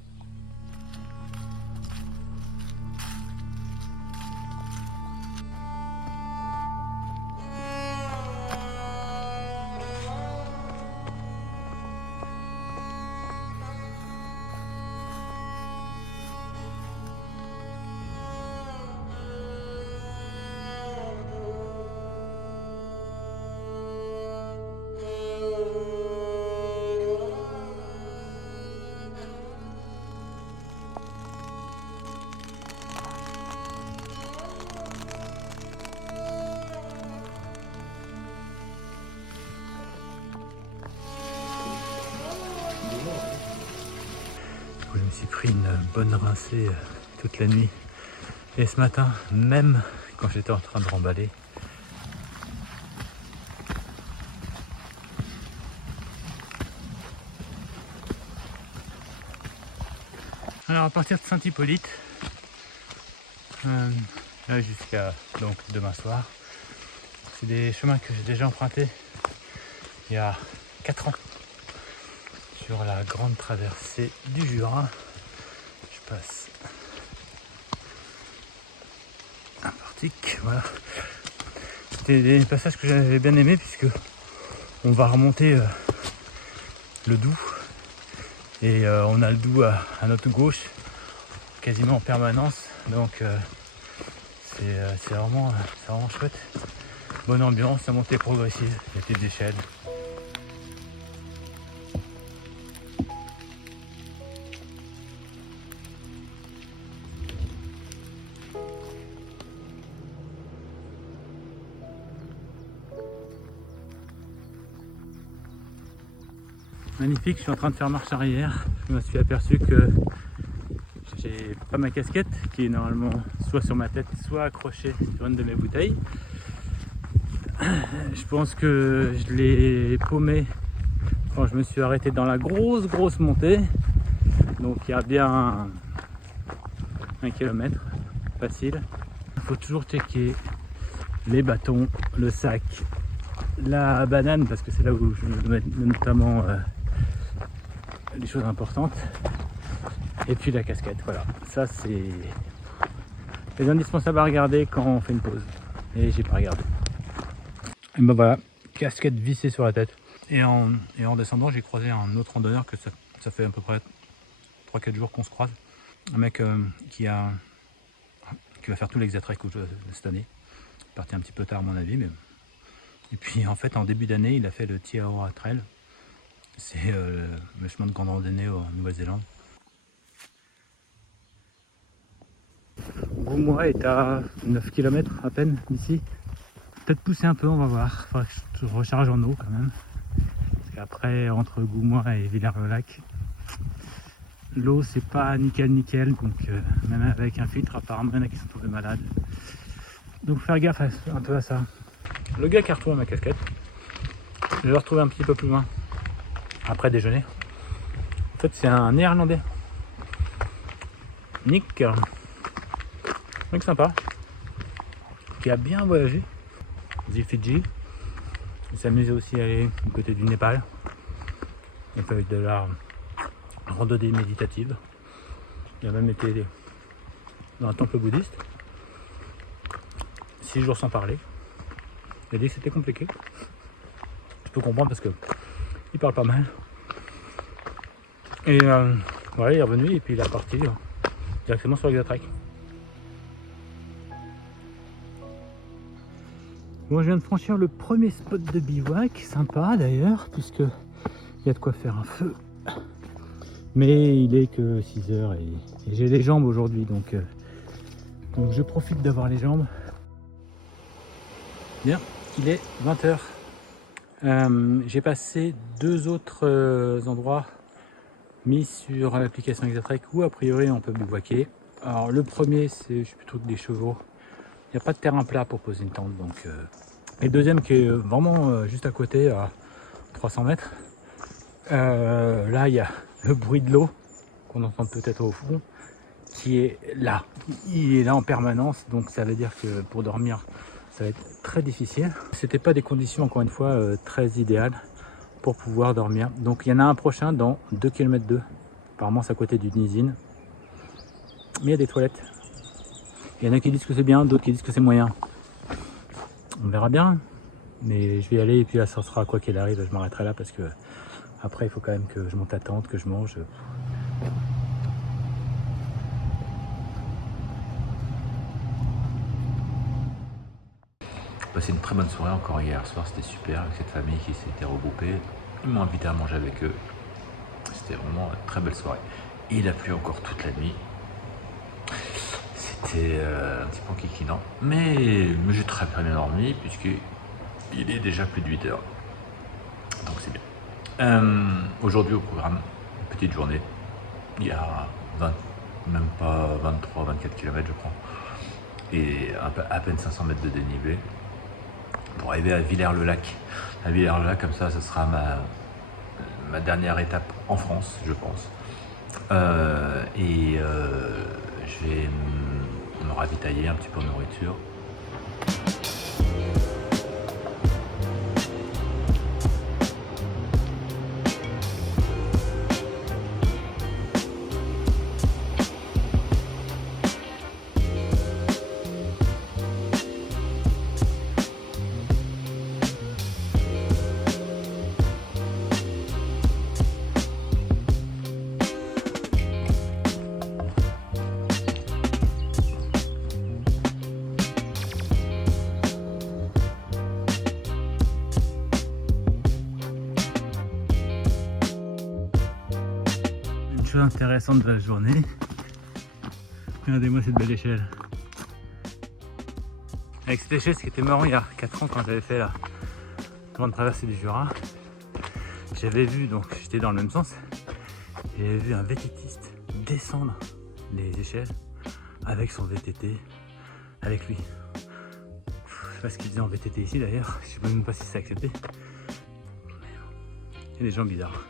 Je me suis pris une bonne rincée toute la nuit. Et ce matin, même quand j'étais en train de remballer, alors à partir de Saint-Hippolyte, jusqu'à donc demain soir, c'est des chemins que j'ai déjà empruntés il y a 4 ans sur la grande traversée du Jura. Je passe un portique, voilà. C'était des passages que j'avais bien aimés puisque on va remonter le Doubs et on a le Doubs à notre gauche quasiment en permanence, donc c'est vraiment chouette. Bonne ambiance, la montée progressive, les petites échelles. Magnifique, je suis en train de faire marche arrière. Je me suis aperçu que j'ai pas ma casquette qui est normalement soit sur ma tête, soit accrochée sur une de mes bouteilles. Je pense que je l'ai paumé quand je me suis arrêté dans la grosse montée. Donc il y a bien 1 kilomètre facile. Il faut toujours checker les bâtons, le sac, la banane parce que c'est là où je mets notamment les choses importantes, et puis la casquette. Voilà, ça c'est les indispensables à regarder quand on fait une pause, et j'ai pas regardé. Et ben voilà, casquette vissée sur la tête. Et en descendant, j'ai croisé un autre randonneur que ça fait à peu près 3-4 jours qu'on se croise, un mec qui va faire tout l'Exatrek cette année, parti un petit peu tard à mon avis, mais et puis en fait en début d'année il a fait le Te Aroha Trail. C'est le chemin de grande randonnée en Nouvelle-Zélande. Goumois est à 9 km à peine d'ici. Peut-être pousser un peu, on va voir. Faudra que je recharge en eau quand même. Parce qu'après, entre Goumois et Villers-le-Lac, l'eau c'est pas nickel. Donc même avec un filtre, apparemment il y en a qui sont tombés malades. Donc faire gaffe un peu à ça. Le gars qui a retrouvé ma casquette, je l'ai retrouvé un petit peu plus loin. Après déjeuner. En fait c'est un néerlandais. Nick, mec sympa, qui a bien voyagé des Fidji. Il s'amusait aussi à aller du côté du Népal. Il fait de la randonnée méditative. Il a même été dans un temple bouddhiste 6 jours sans parler. Il a dit que c'était compliqué. Je peux comprendre parce que il parle pas mal. Et voilà, il est revenu et puis il est parti directement sur l'Exatrek. Moi je viens de franchir le premier spot de bivouac, sympa d'ailleurs, puisque il y a de quoi faire un feu. Mais il est que 6h et j'ai les jambes aujourd'hui, donc je profite d'avoir les jambes. Bien, il est 20h. J'ai passé 2 autres endroits mis sur l'application Exatrek où a priori on peut bivouaquer. Alors le premier c'est je sais plus trop des chevaux, Il n'y a pas de terrain plat pour poser une tente. Donc, Et le deuxième qui est vraiment juste à côté, à 300 mètres. Là, il y a le bruit de l'eau qu'on entend peut-être au fond, qui est là. Il est là en permanence, donc ça veut dire que pour dormir, ça va être très difficile. C'était pas des conditions, encore une fois, très idéales pour pouvoir dormir. Donc il y en a un prochain dans 2 km 2. Apparemment, c'est à côté d'une usine. Mais il y a des toilettes. Il y en a qui disent que c'est bien, d'autres qui disent que c'est moyen. On verra bien. Mais je vais y aller et puis là, ça sera quoi qu'il arrive. Je m'arrêterai là parce que après, il faut quand même que je monte la tente, que je mange. Passé une très bonne soirée encore hier soir, c'était super avec cette famille qui s'était regroupée. Ils m'ont invité à manger avec eux. C'était vraiment une très belle soirée. Et il a plu encore toute la nuit. C'était un petit peu enquiquinant. Mais j'ai très bien dormi puisqu'il est déjà plus de 8 heures. Donc c'est bien. Aujourd'hui au programme, une petite journée. Il y a 20, même pas 23, 24 km je crois. Et à peine 500 mètres de dénivelé. Pour arriver à Villers-le-Lac. À Villers-le-Lac, comme ça, ce sera ma dernière étape en France, je pense. Je vais me ravitailler un petit peu en nourriture. Chose intéressante de la journée. Regardez-moi cette belle échelle. Avec cette échelle, ce qui était marrant il y a 4 ans quand j'avais fait la grande traversée du Jura, j'avais vu, donc j'étais dans le même sens, j'avais vu un VTTiste descendre les échelles avec son VTT, avec lui. Je sais pas ce qu'il faisait en VTT ici d'ailleurs, je sais même pas si c'est accepté. Il y a des gens bizarres.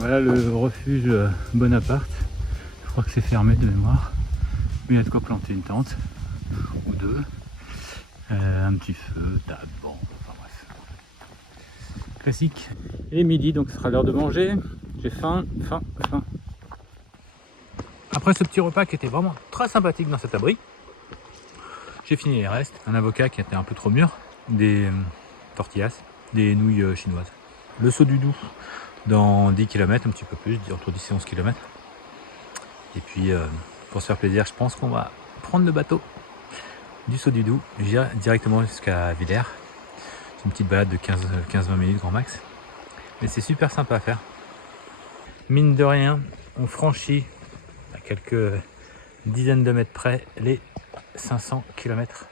Voilà le refuge Bonaparte. Je crois que c'est fermé de mémoire. Mais il y a de quoi planter une tente ou deux. Un petit feu, table, bon, enfin bref. Classique. Et midi, donc ce sera l'heure de manger. J'ai faim. Après ce petit repas qui était vraiment très sympathique dans cet abri, j'ai fini les restes. Un avocat qui était un peu trop mûr, des tortillas, des nouilles chinoises. Le saut du Doubs dans 10 km, un petit peu plus, entre 10 et 11 km. Et puis, pour se faire plaisir, je pense qu'on va prendre le bateau du saut du Doubs directement jusqu'à Villers. C'est une petite balade de 15-20 minutes grand max. Mais c'est super sympa à faire. Mine de rien, on franchit à quelques dizaines de mètres près les 500 km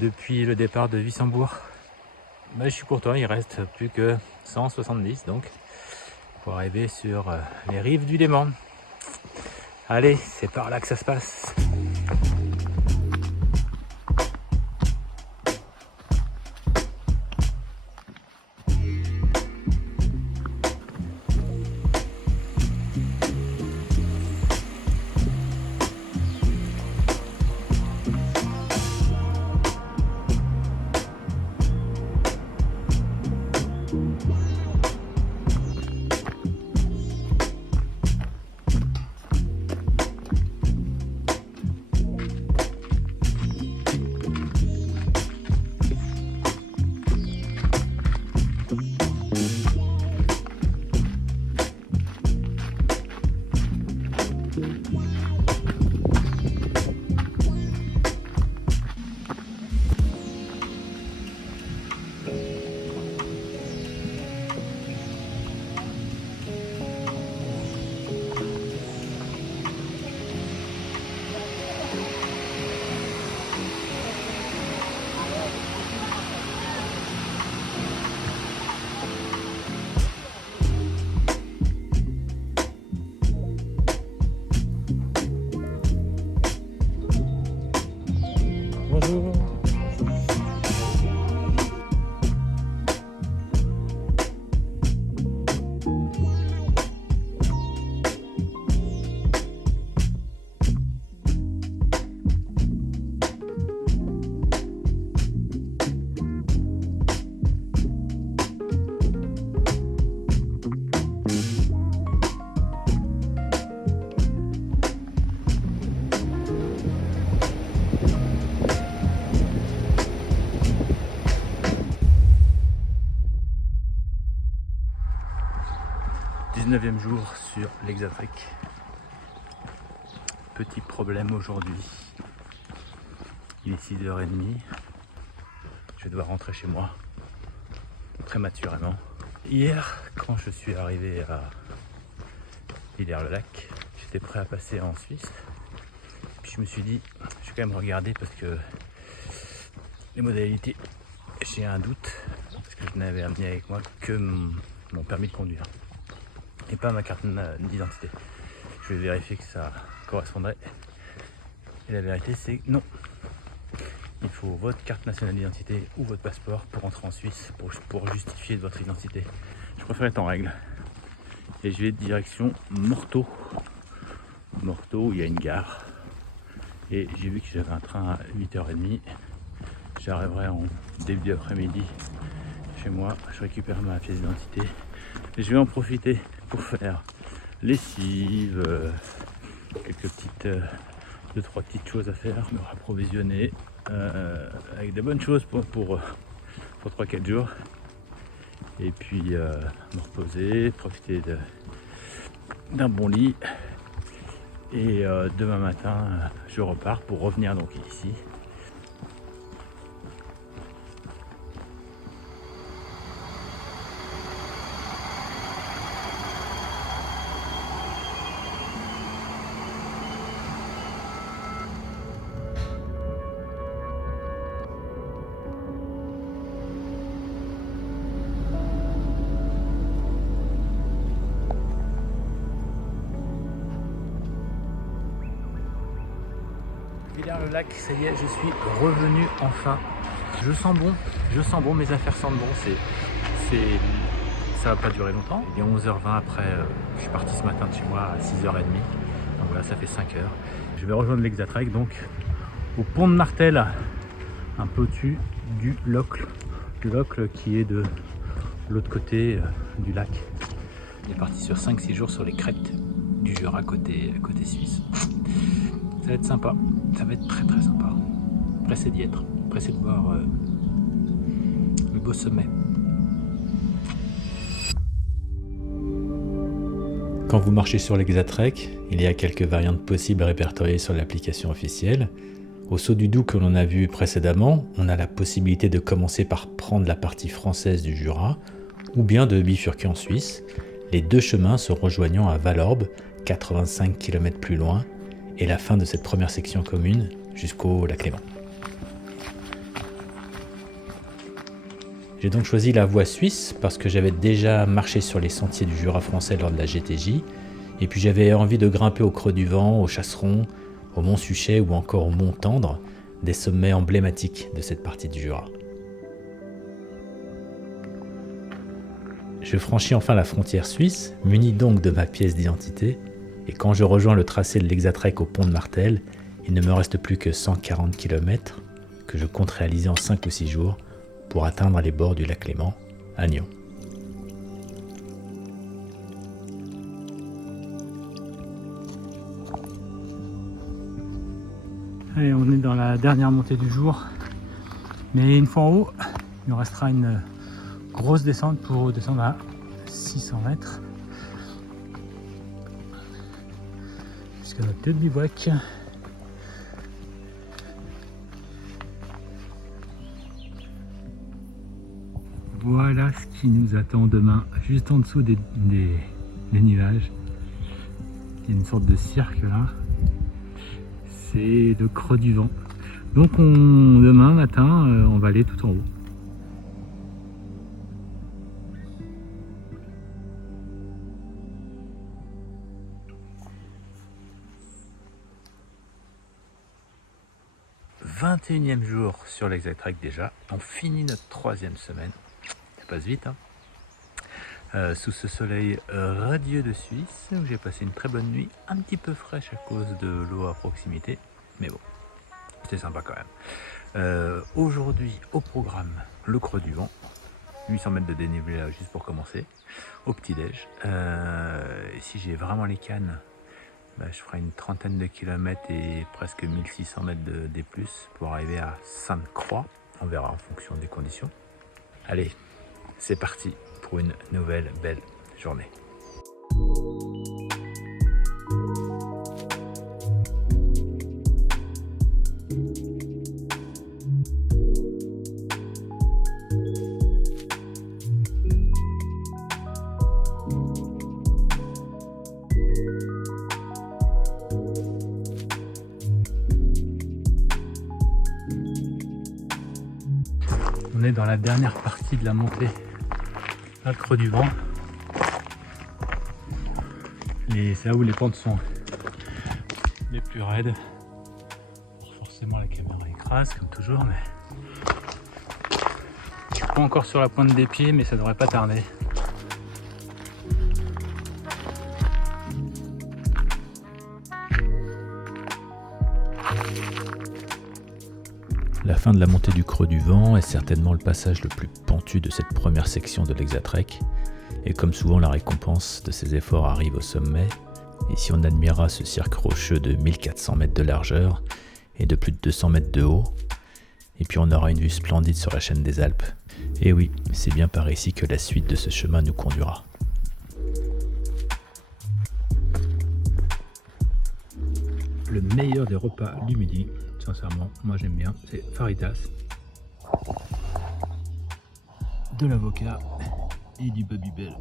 depuis le départ de Wissembourg. Je suis content, il reste plus que 170 donc pour arriver sur les rives du Léman. Allez, c'est par là que ça se passe. 19e jour sur l'Hexatrek. Petit problème aujourd'hui. Il est 6h30. Je vais devoir rentrer chez moi prématurément. Hier, quand je suis arrivé à Villers-le-Lac, j'étais prêt à passer en Suisse. Puis je me suis dit, je vais quand même regarder parce que les modalités, j'ai un doute. Parce que je n'avais amené avec moi que mon permis de conduire et pas ma carte d'identité. Je vais vérifier que ça correspondrait. Et la vérité, c'est que non. Il faut votre carte nationale d'identité ou votre passeport pour entrer en Suisse, pour justifier de votre identité. Je préfère être en règle. Et je vais direction Morteau. Morteau, où il y a une gare. Et j'ai vu que j'avais un train à 8h30. J'arriverai en début d'après-midi chez moi. Je récupère ma pièce d'identité. Et je vais en profiter pour faire lessive, quelques petites... 2-3 petites choses à faire, me rapprovisionner avec des bonnes choses pour 3-4 jours et puis me reposer, profiter d'un bon lit et demain matin je repars pour revenir donc ici. Villers-le-Lac, ça y est, je suis revenu enfin. Je sens bon, mes affaires sentent bon. Ça va pas durer longtemps. Il est 11h20 après, je suis parti ce matin de chez moi à 6h30. Donc voilà, ça fait 5 heures. Je vais rejoindre l'Hexatrek, donc au pont de Martel, un peu au-dessus du Locle. Le Locle qui est de l'autre côté du lac. On est parti sur 5-6 jours sur les crêtes du Jura côté suisse. Ça va être sympa, ça va être très très sympa. Pressé d'y être, pressé de voir le beau sommet. Quand vous marchez sur l'Hexatrek, il y a quelques variantes possibles répertoriées sur l'application officielle. Au Saut du Doubs que l'on a vu précédemment, on a la possibilité de commencer par prendre la partie française du Jura, ou bien de bifurquer en Suisse, les deux chemins se rejoignant à Valorbe, 85 km plus loin, et la fin de cette première section commune jusqu'au lac Léman. J'ai donc choisi la voie suisse parce que j'avais déjà marché sur les sentiers du Jura français lors de la GTJ, et puis j'avais envie de grimper au Creux du Vent, au Chasseron, au Mont Suchet ou encore au Mont Tendre, des sommets emblématiques de cette partie du Jura. Je franchis enfin la frontière suisse, muni donc de ma pièce d'identité, et quand je rejoins le tracé de l'Hexatrek au pont de Martel, il ne me reste plus que 140 km que je compte réaliser en 5 ou 6 jours pour atteindre les bords du lac Léman, à Nyon. Allez, on est dans la dernière montée du jour, mais une fois en haut, il nous restera une grosse descente pour descendre à 600 mètres. Jusqu'à notre lieu de bivouac. Voilà ce qui nous attend demain, juste en dessous des nuages. Il y a une sorte de cirque là. C'est le Creux du Vent. Donc demain matin, on va aller tout en haut. « 21e jour sur l'Hexatrek déjà. On finit notre 3e semaine. Ça passe vite, hein. Sous ce soleil radieux de Suisse, où j'ai passé une très bonne nuit, un petit peu fraîche à cause de l'eau à proximité, mais bon, c'était sympa quand même. Aujourd'hui, au programme, le Creux du Vent, 800 mètres de dénivelé là, juste pour commencer, au petit-déj. Et si j'ai vraiment les cannes, je ferai une trentaine de kilomètres et presque 1600 mètres de D+, pour arriver à Sainte-Croix. On verra en fonction des conditions. Allez, c'est parti pour une nouvelle belle journée. On est dans la dernière partie de la montée à Creux du Vent. Et c'est là où les pentes sont les plus raides. Forcément la caméra écrase comme toujours, mais je suis pas encore sur la pointe des pieds, mais ça devrait pas tarder. La fin de la montée du Creux du Vent est certainement le passage le plus pentu de cette première section de l'Hexatrek, et comme souvent la récompense de ces efforts arrive au sommet. Ici on admirera ce cirque rocheux de 1400 mètres de largeur et de plus de 200 mètres de haut, et puis on aura une vue splendide sur la chaîne des Alpes. Et oui, c'est bien par ici que la suite de ce chemin nous conduira. Le meilleur des repas du midi, sincèrement, moi j'aime bien, c'est faritas, de l'avocat et du Babybel.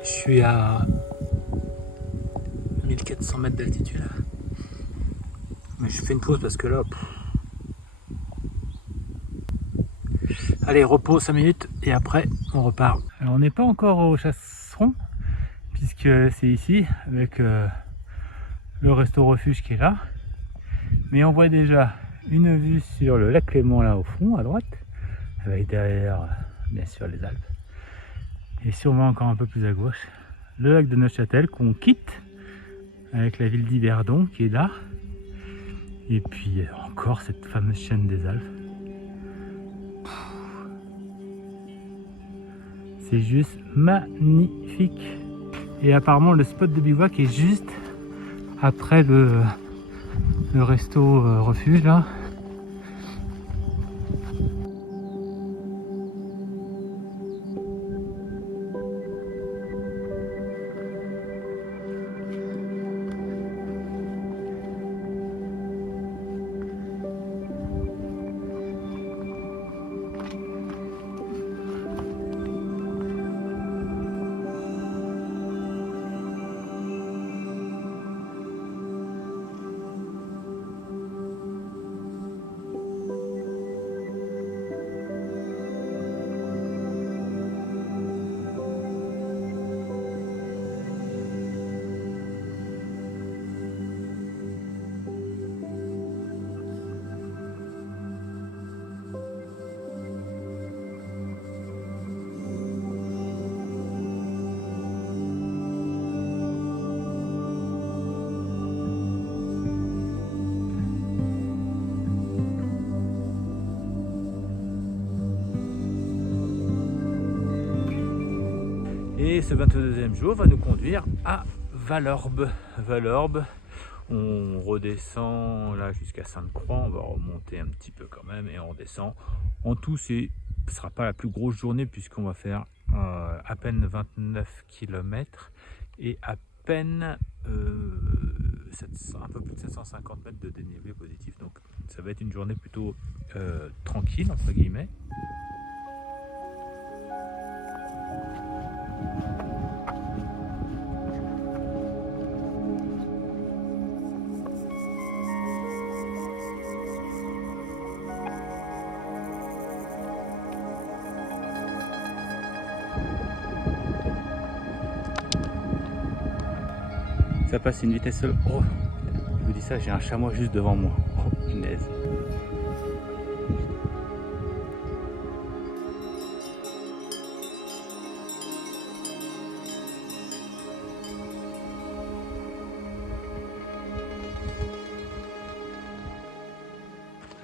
Je suis à 1400 mètres d'altitude. Mais je fais une pause parce que là... Allez, repos 5 minutes et après on repart. Alors on n'est pas encore au Chasseron puisque c'est ici avec le resto refuge qui est là. Mais on voit déjà une vue sur le lac Léman là au fond à droite, avec derrière bien sûr les Alpes. Et si on va encore un peu plus à gauche, le lac de Neuchâtel qu'on quitte avec la ville d'Yverdon qui est là. Et puis encore cette fameuse chaîne des Alpes. C'est juste magnifique. Et apparemment le spot de bivouac est juste après le resto refuge là. Et ce 22e jour va nous conduire à Valorbe. Valorbe, on redescend là jusqu'à Sainte-Croix, on va remonter un petit peu quand même et on redescend. En tout, ce ne sera pas la plus grosse journée puisqu'on va faire à peine 29 km et à peine un peu plus de 750 mètres de dénivelé positif. Donc ça va être une journée plutôt tranquille entre guillemets. Ça passe une vitesse seule. Oh, je vous dis ça, j'ai un chamois juste devant moi. Oh, punaise.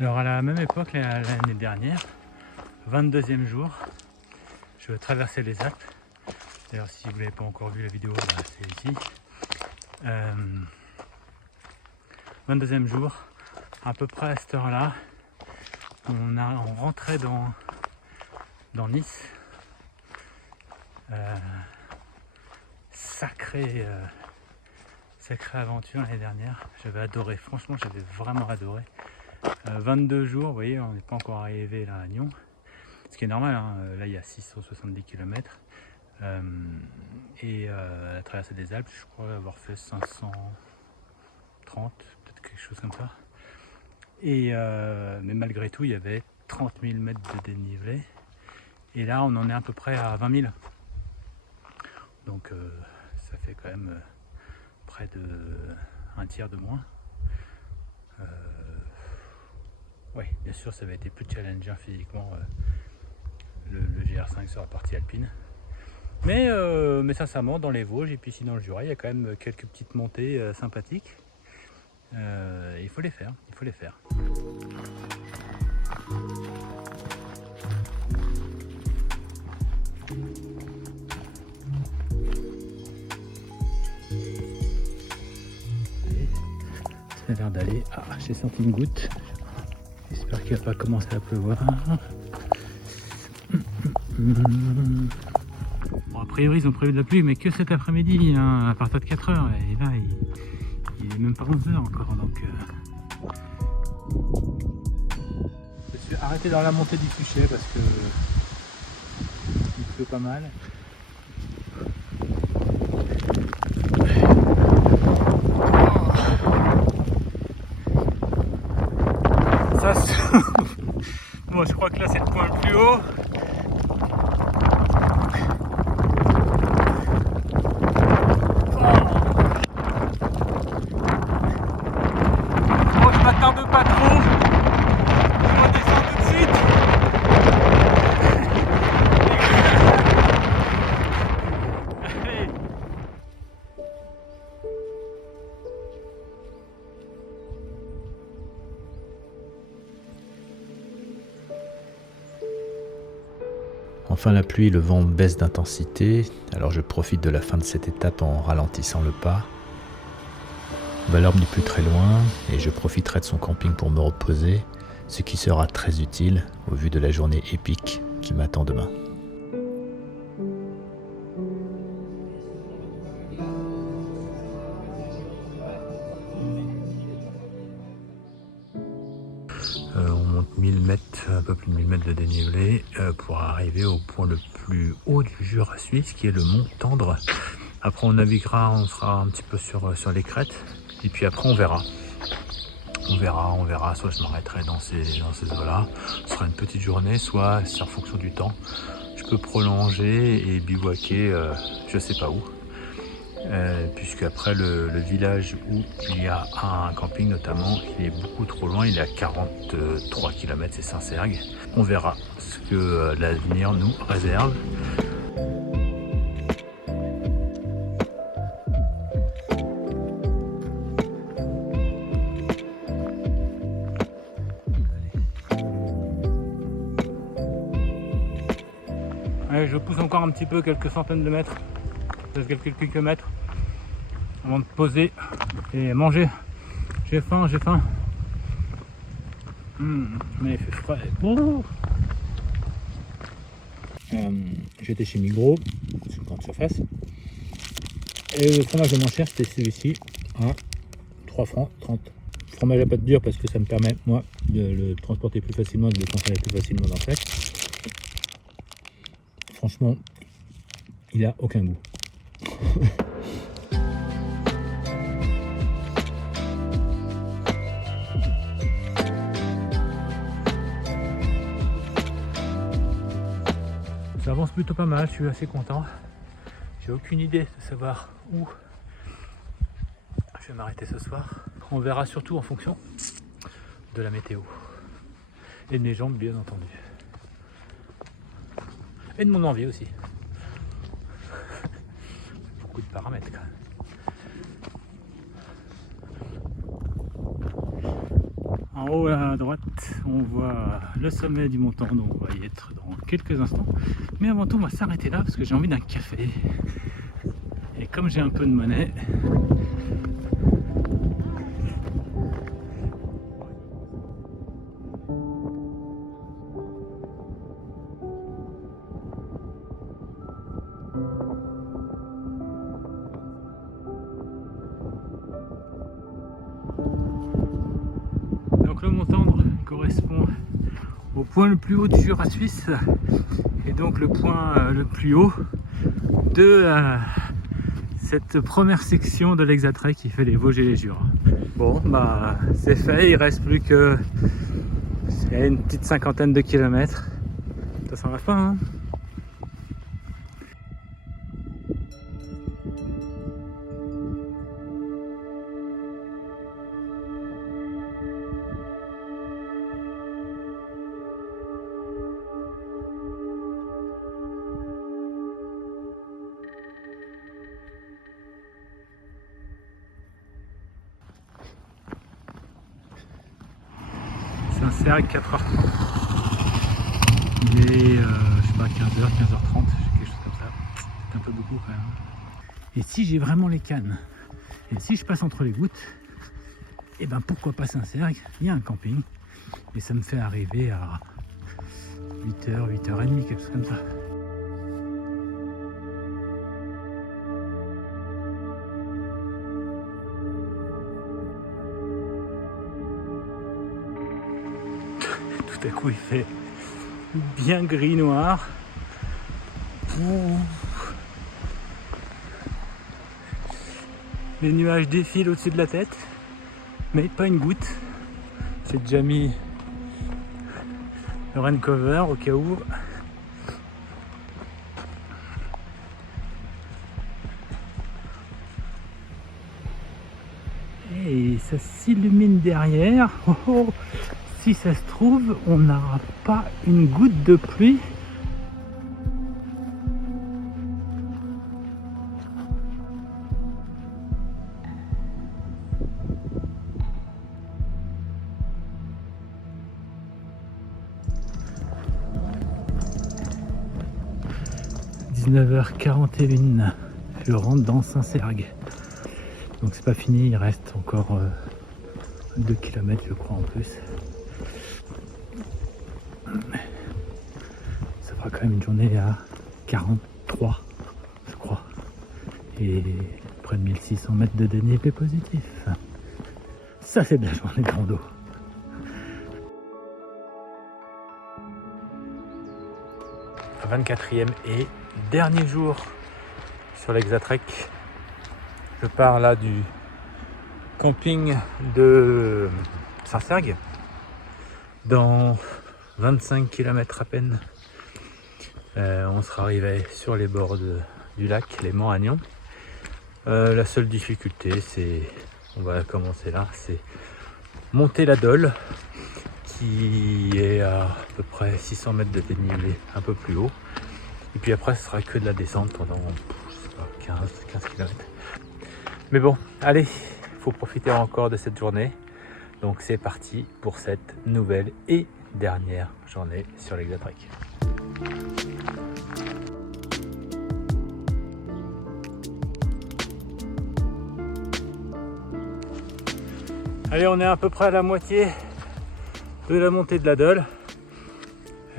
Alors à la même époque, l'année dernière, 22e jour, je traversais les Alpes. D'ailleurs, si vous n'avez pas encore vu la vidéo, c'est ici. 22e jour, à peu près à cette heure-là, on rentrait dans Nice. Sacrée aventure l'année dernière. J'avais adoré, franchement, j'avais vraiment adoré. 22 jours, vous voyez, on n'est pas encore arrivé là à Nyon. Ce qui est normal, hein. Là il y a 670 km. La traversée des Alpes, je crois avoir fait 530, peut-être quelque chose comme ça. Mais malgré tout, il y avait 30 000 mètres de dénivelé. Et là, on en est à peu près à 20 000. Donc ça fait quand même près de un tiers de moins. Oui, bien sûr, ça avait été plus challengeant physiquement le GR5 sur la partie alpine. Mais sincèrement, dans les Vosges et puis ici dans le Jura, il y a quand même quelques petites montées sympathiques. Il faut les faire, il faut les faire. Ça a l'air d'aller. Ah, j'ai senti une goutte. J'espère qu'il va pas commencer à pleuvoir. Bon, a priori, ils ont prévu de la pluie, mais que cet après-midi, hein, à partir de 4 h. Et là, il est même pas 11 h encore. Donc, je suis arrêté dans la montée du Fuchet parce que il pleut pas mal. Bon, je crois que là c'est le point le plus haut. Bon, je m'attarde pas trop. Je redescends tout de suite. Allez. Enfin la pluie et le vent baissent d'intensité, alors je profite de la fin de cette étape en ralentissant le pas. Valorbe n'est plus très loin et je profiterai de son camping pour me reposer, ce qui sera très utile au vu de la journée épique qui m'attend demain. On monte 1000 mètres, un peu plus de 1000 mètres de dénivelé pour arriver au point le plus haut du Jura suisse qui est le mont Tendre. Après on naviguera, on sera un petit peu sur les crêtes et puis après on verra. On verra, soit je m'arrêterai dans ces eaux-là, ce sera une petite journée, soit c'est en fonction du temps. Je peux prolonger et bivouaquer je sais pas où. Puisque après le village où il y a un camping notamment, il est beaucoup trop loin, il est à 43 km, c'est Saint-Sergue. On verra ce que l'avenir nous réserve. Allez, je pousse encore un petit peu, quelques centaines de mètres, quelques kilomètres avant de poser et manger. J'ai faim. Mais il fait frais. J'étais chez Migros, c'est une grande surface. Et le fromage le moins cher, c'était celui-ci, à 3 francs 30. Fromage à pâte dure parce que ça me permet, moi, de le transporter plus facilement, de le conserver plus facilement dans le sac. Franchement, il a aucun goût. Ça avance plutôt pas mal, je suis assez content. J'ai aucune idée de savoir où je vais m'arrêter ce soir. On verra surtout en fonction de la météo. Et de mes jambes bien entendu. Et de mon envie aussi. Beaucoup de paramètres quand même. En haut à droite, on voit le sommet du Mont Torno, on va y être dans quelques instants. Mais avant tout, on va s'arrêter là parce que j'ai envie d'un café. Et comme j'ai un peu de monnaie, donc le Mont Tendre correspond au point le plus haut du Jura suisse et donc le point le plus haut de cette première section de l'Hexatrek qui fait les Vosges et les Jura. Bon, bah c'est fait, il reste plus que une petite cinquantaine de kilomètres. Ça s'en va pas, hein? Saint-Cergue, 4h30. Il est, je sais pas, 15h, 15h30, quelque chose comme ça. C'est un peu beaucoup quand même. Et si j'ai vraiment les cannes, et si je passe entre les gouttes, et ben pourquoi pas Saint-Cergue? Il y a un camping, et ça me fait arriver à 8h, 8h30, quelque chose comme ça. Tout à coup il fait bien gris noir. Les nuages défilent au-dessus de la tête, mais pas une goutte. J'ai déjà mis le rain cover au cas où. Et ça s'illumine derrière. Oh, oh. Si ça se trouve, on n'aura pas une goutte de pluie. « 19h41, je rentre dans Saint-Cergue. Donc c'est pas fini, il reste encore 2 km je crois en plus. Ça fera quand même une journée à 43 je crois. Et près de 1600 mètres de dénivelé positif. Ça c'est de la journée de rando. « 24e et dernier jour sur l'Hexatrek. Je pars là du camping de Saint-Cergue. Dans 25 km à peine, on sera arrivé sur les bords du lac, les monts Agnon. La seule difficulté, c'est, on va commencer là, c'est monter la Dole, qui est à peu près 600 mètres de dénivelé, un peu plus haut. Et puis après, ce sera que de la descente pendant, je sais pas, 15 km. Mais bon, allez, il faut profiter encore de cette journée. Donc c'est parti pour cette nouvelle et dernière journée sur l'Hexatrek. Allez, on est à peu près à la moitié de la montée de la Dole.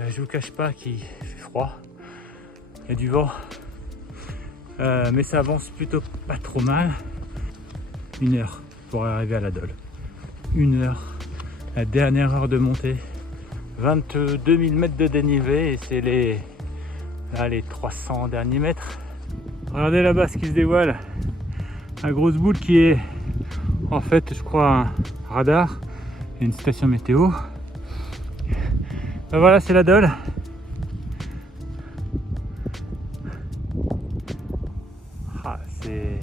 Je vous cache pas qu'il fait froid, il y a du vent, mais ça avance plutôt pas trop mal. 1 heure pour arriver à la Dole. 1 heure, la dernière heure de montée. 22 000 mètres de dénivelé et c'est les 300 derniers mètres. Regardez là-bas ce qui se dévoile. La grosse boule qui est en fait, je crois, un radar et une station météo. Ben voilà, c'est la Dole. Ah, c'est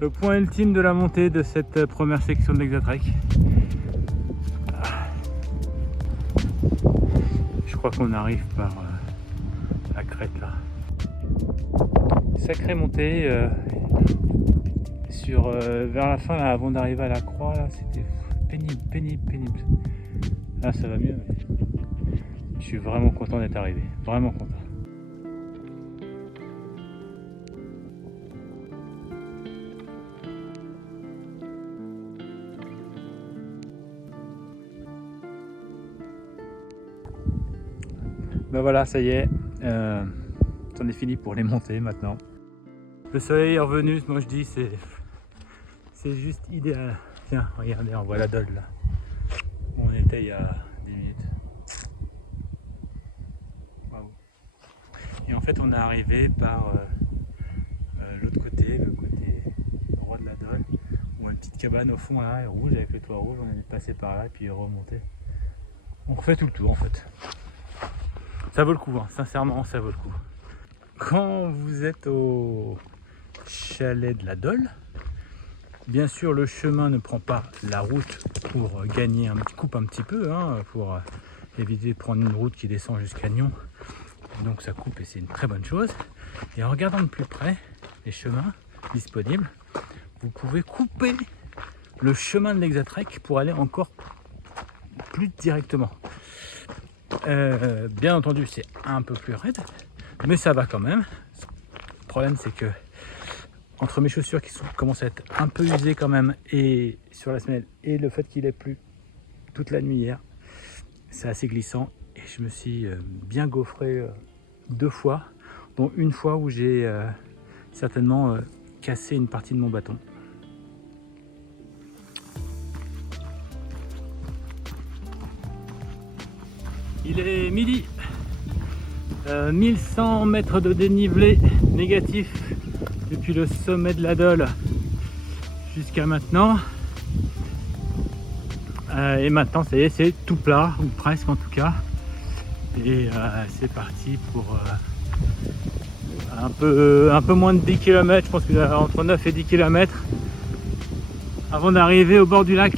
le point ultime de la montée de cette première section de l'Hexatrek. Je crois qu'on arrive par la crête là. Sacrée montée vers la fin là, avant d'arriver à la croix là, c'était pénible. pénible. Là ça va mieux, mais je suis vraiment content d'être arrivé, vraiment content. Ben voilà, ça y est, c'en est fini pour les montées maintenant. Le soleil est revenu, moi je dis c'est juste idéal. Tiens, regardez, on voit la Dole là. Où on était il y a 10 minutes. Waouh. Et en fait on est arrivé par l'autre côté, le côté droit de la Dole, où une petite cabane au fond là, rouge avec le toit rouge, on est passé par là et puis remonté. On refait tout le tour en fait. Ça vaut le coup, hein. Sincèrement ça vaut le coup. Quand vous êtes au chalet de la Dole, bien sûr le chemin ne prend pas la route pour gagner coupe un petit peu, hein, pour éviter de prendre une route qui descend jusqu'à Nyon. Donc ça coupe et c'est une très bonne chose. Et en regardant de plus près les chemins disponibles, vous pouvez couper le chemin de l'Hexatrek pour aller encore plus directement. Bien entendu c'est un peu plus raide, mais ça va quand même. Le problème c'est que entre mes chaussures qui commencent à être un peu usées quand même et sur la semelle, et le fait qu'il ait plu toute la nuit hier, c'est assez glissant et je me suis bien gaufré 2 fois, dont une fois où j'ai certainement cassé une partie de mon bâton. Il est midi, 1100 mètres de dénivelé négatif depuis le sommet de la Dole jusqu'à maintenant. Et maintenant ça y est, c'est tout plat, ou presque en tout cas. Et c'est parti pour un peu moins de 10 km, je pense que entre 9 et 10 km avant d'arriver au bord du lac.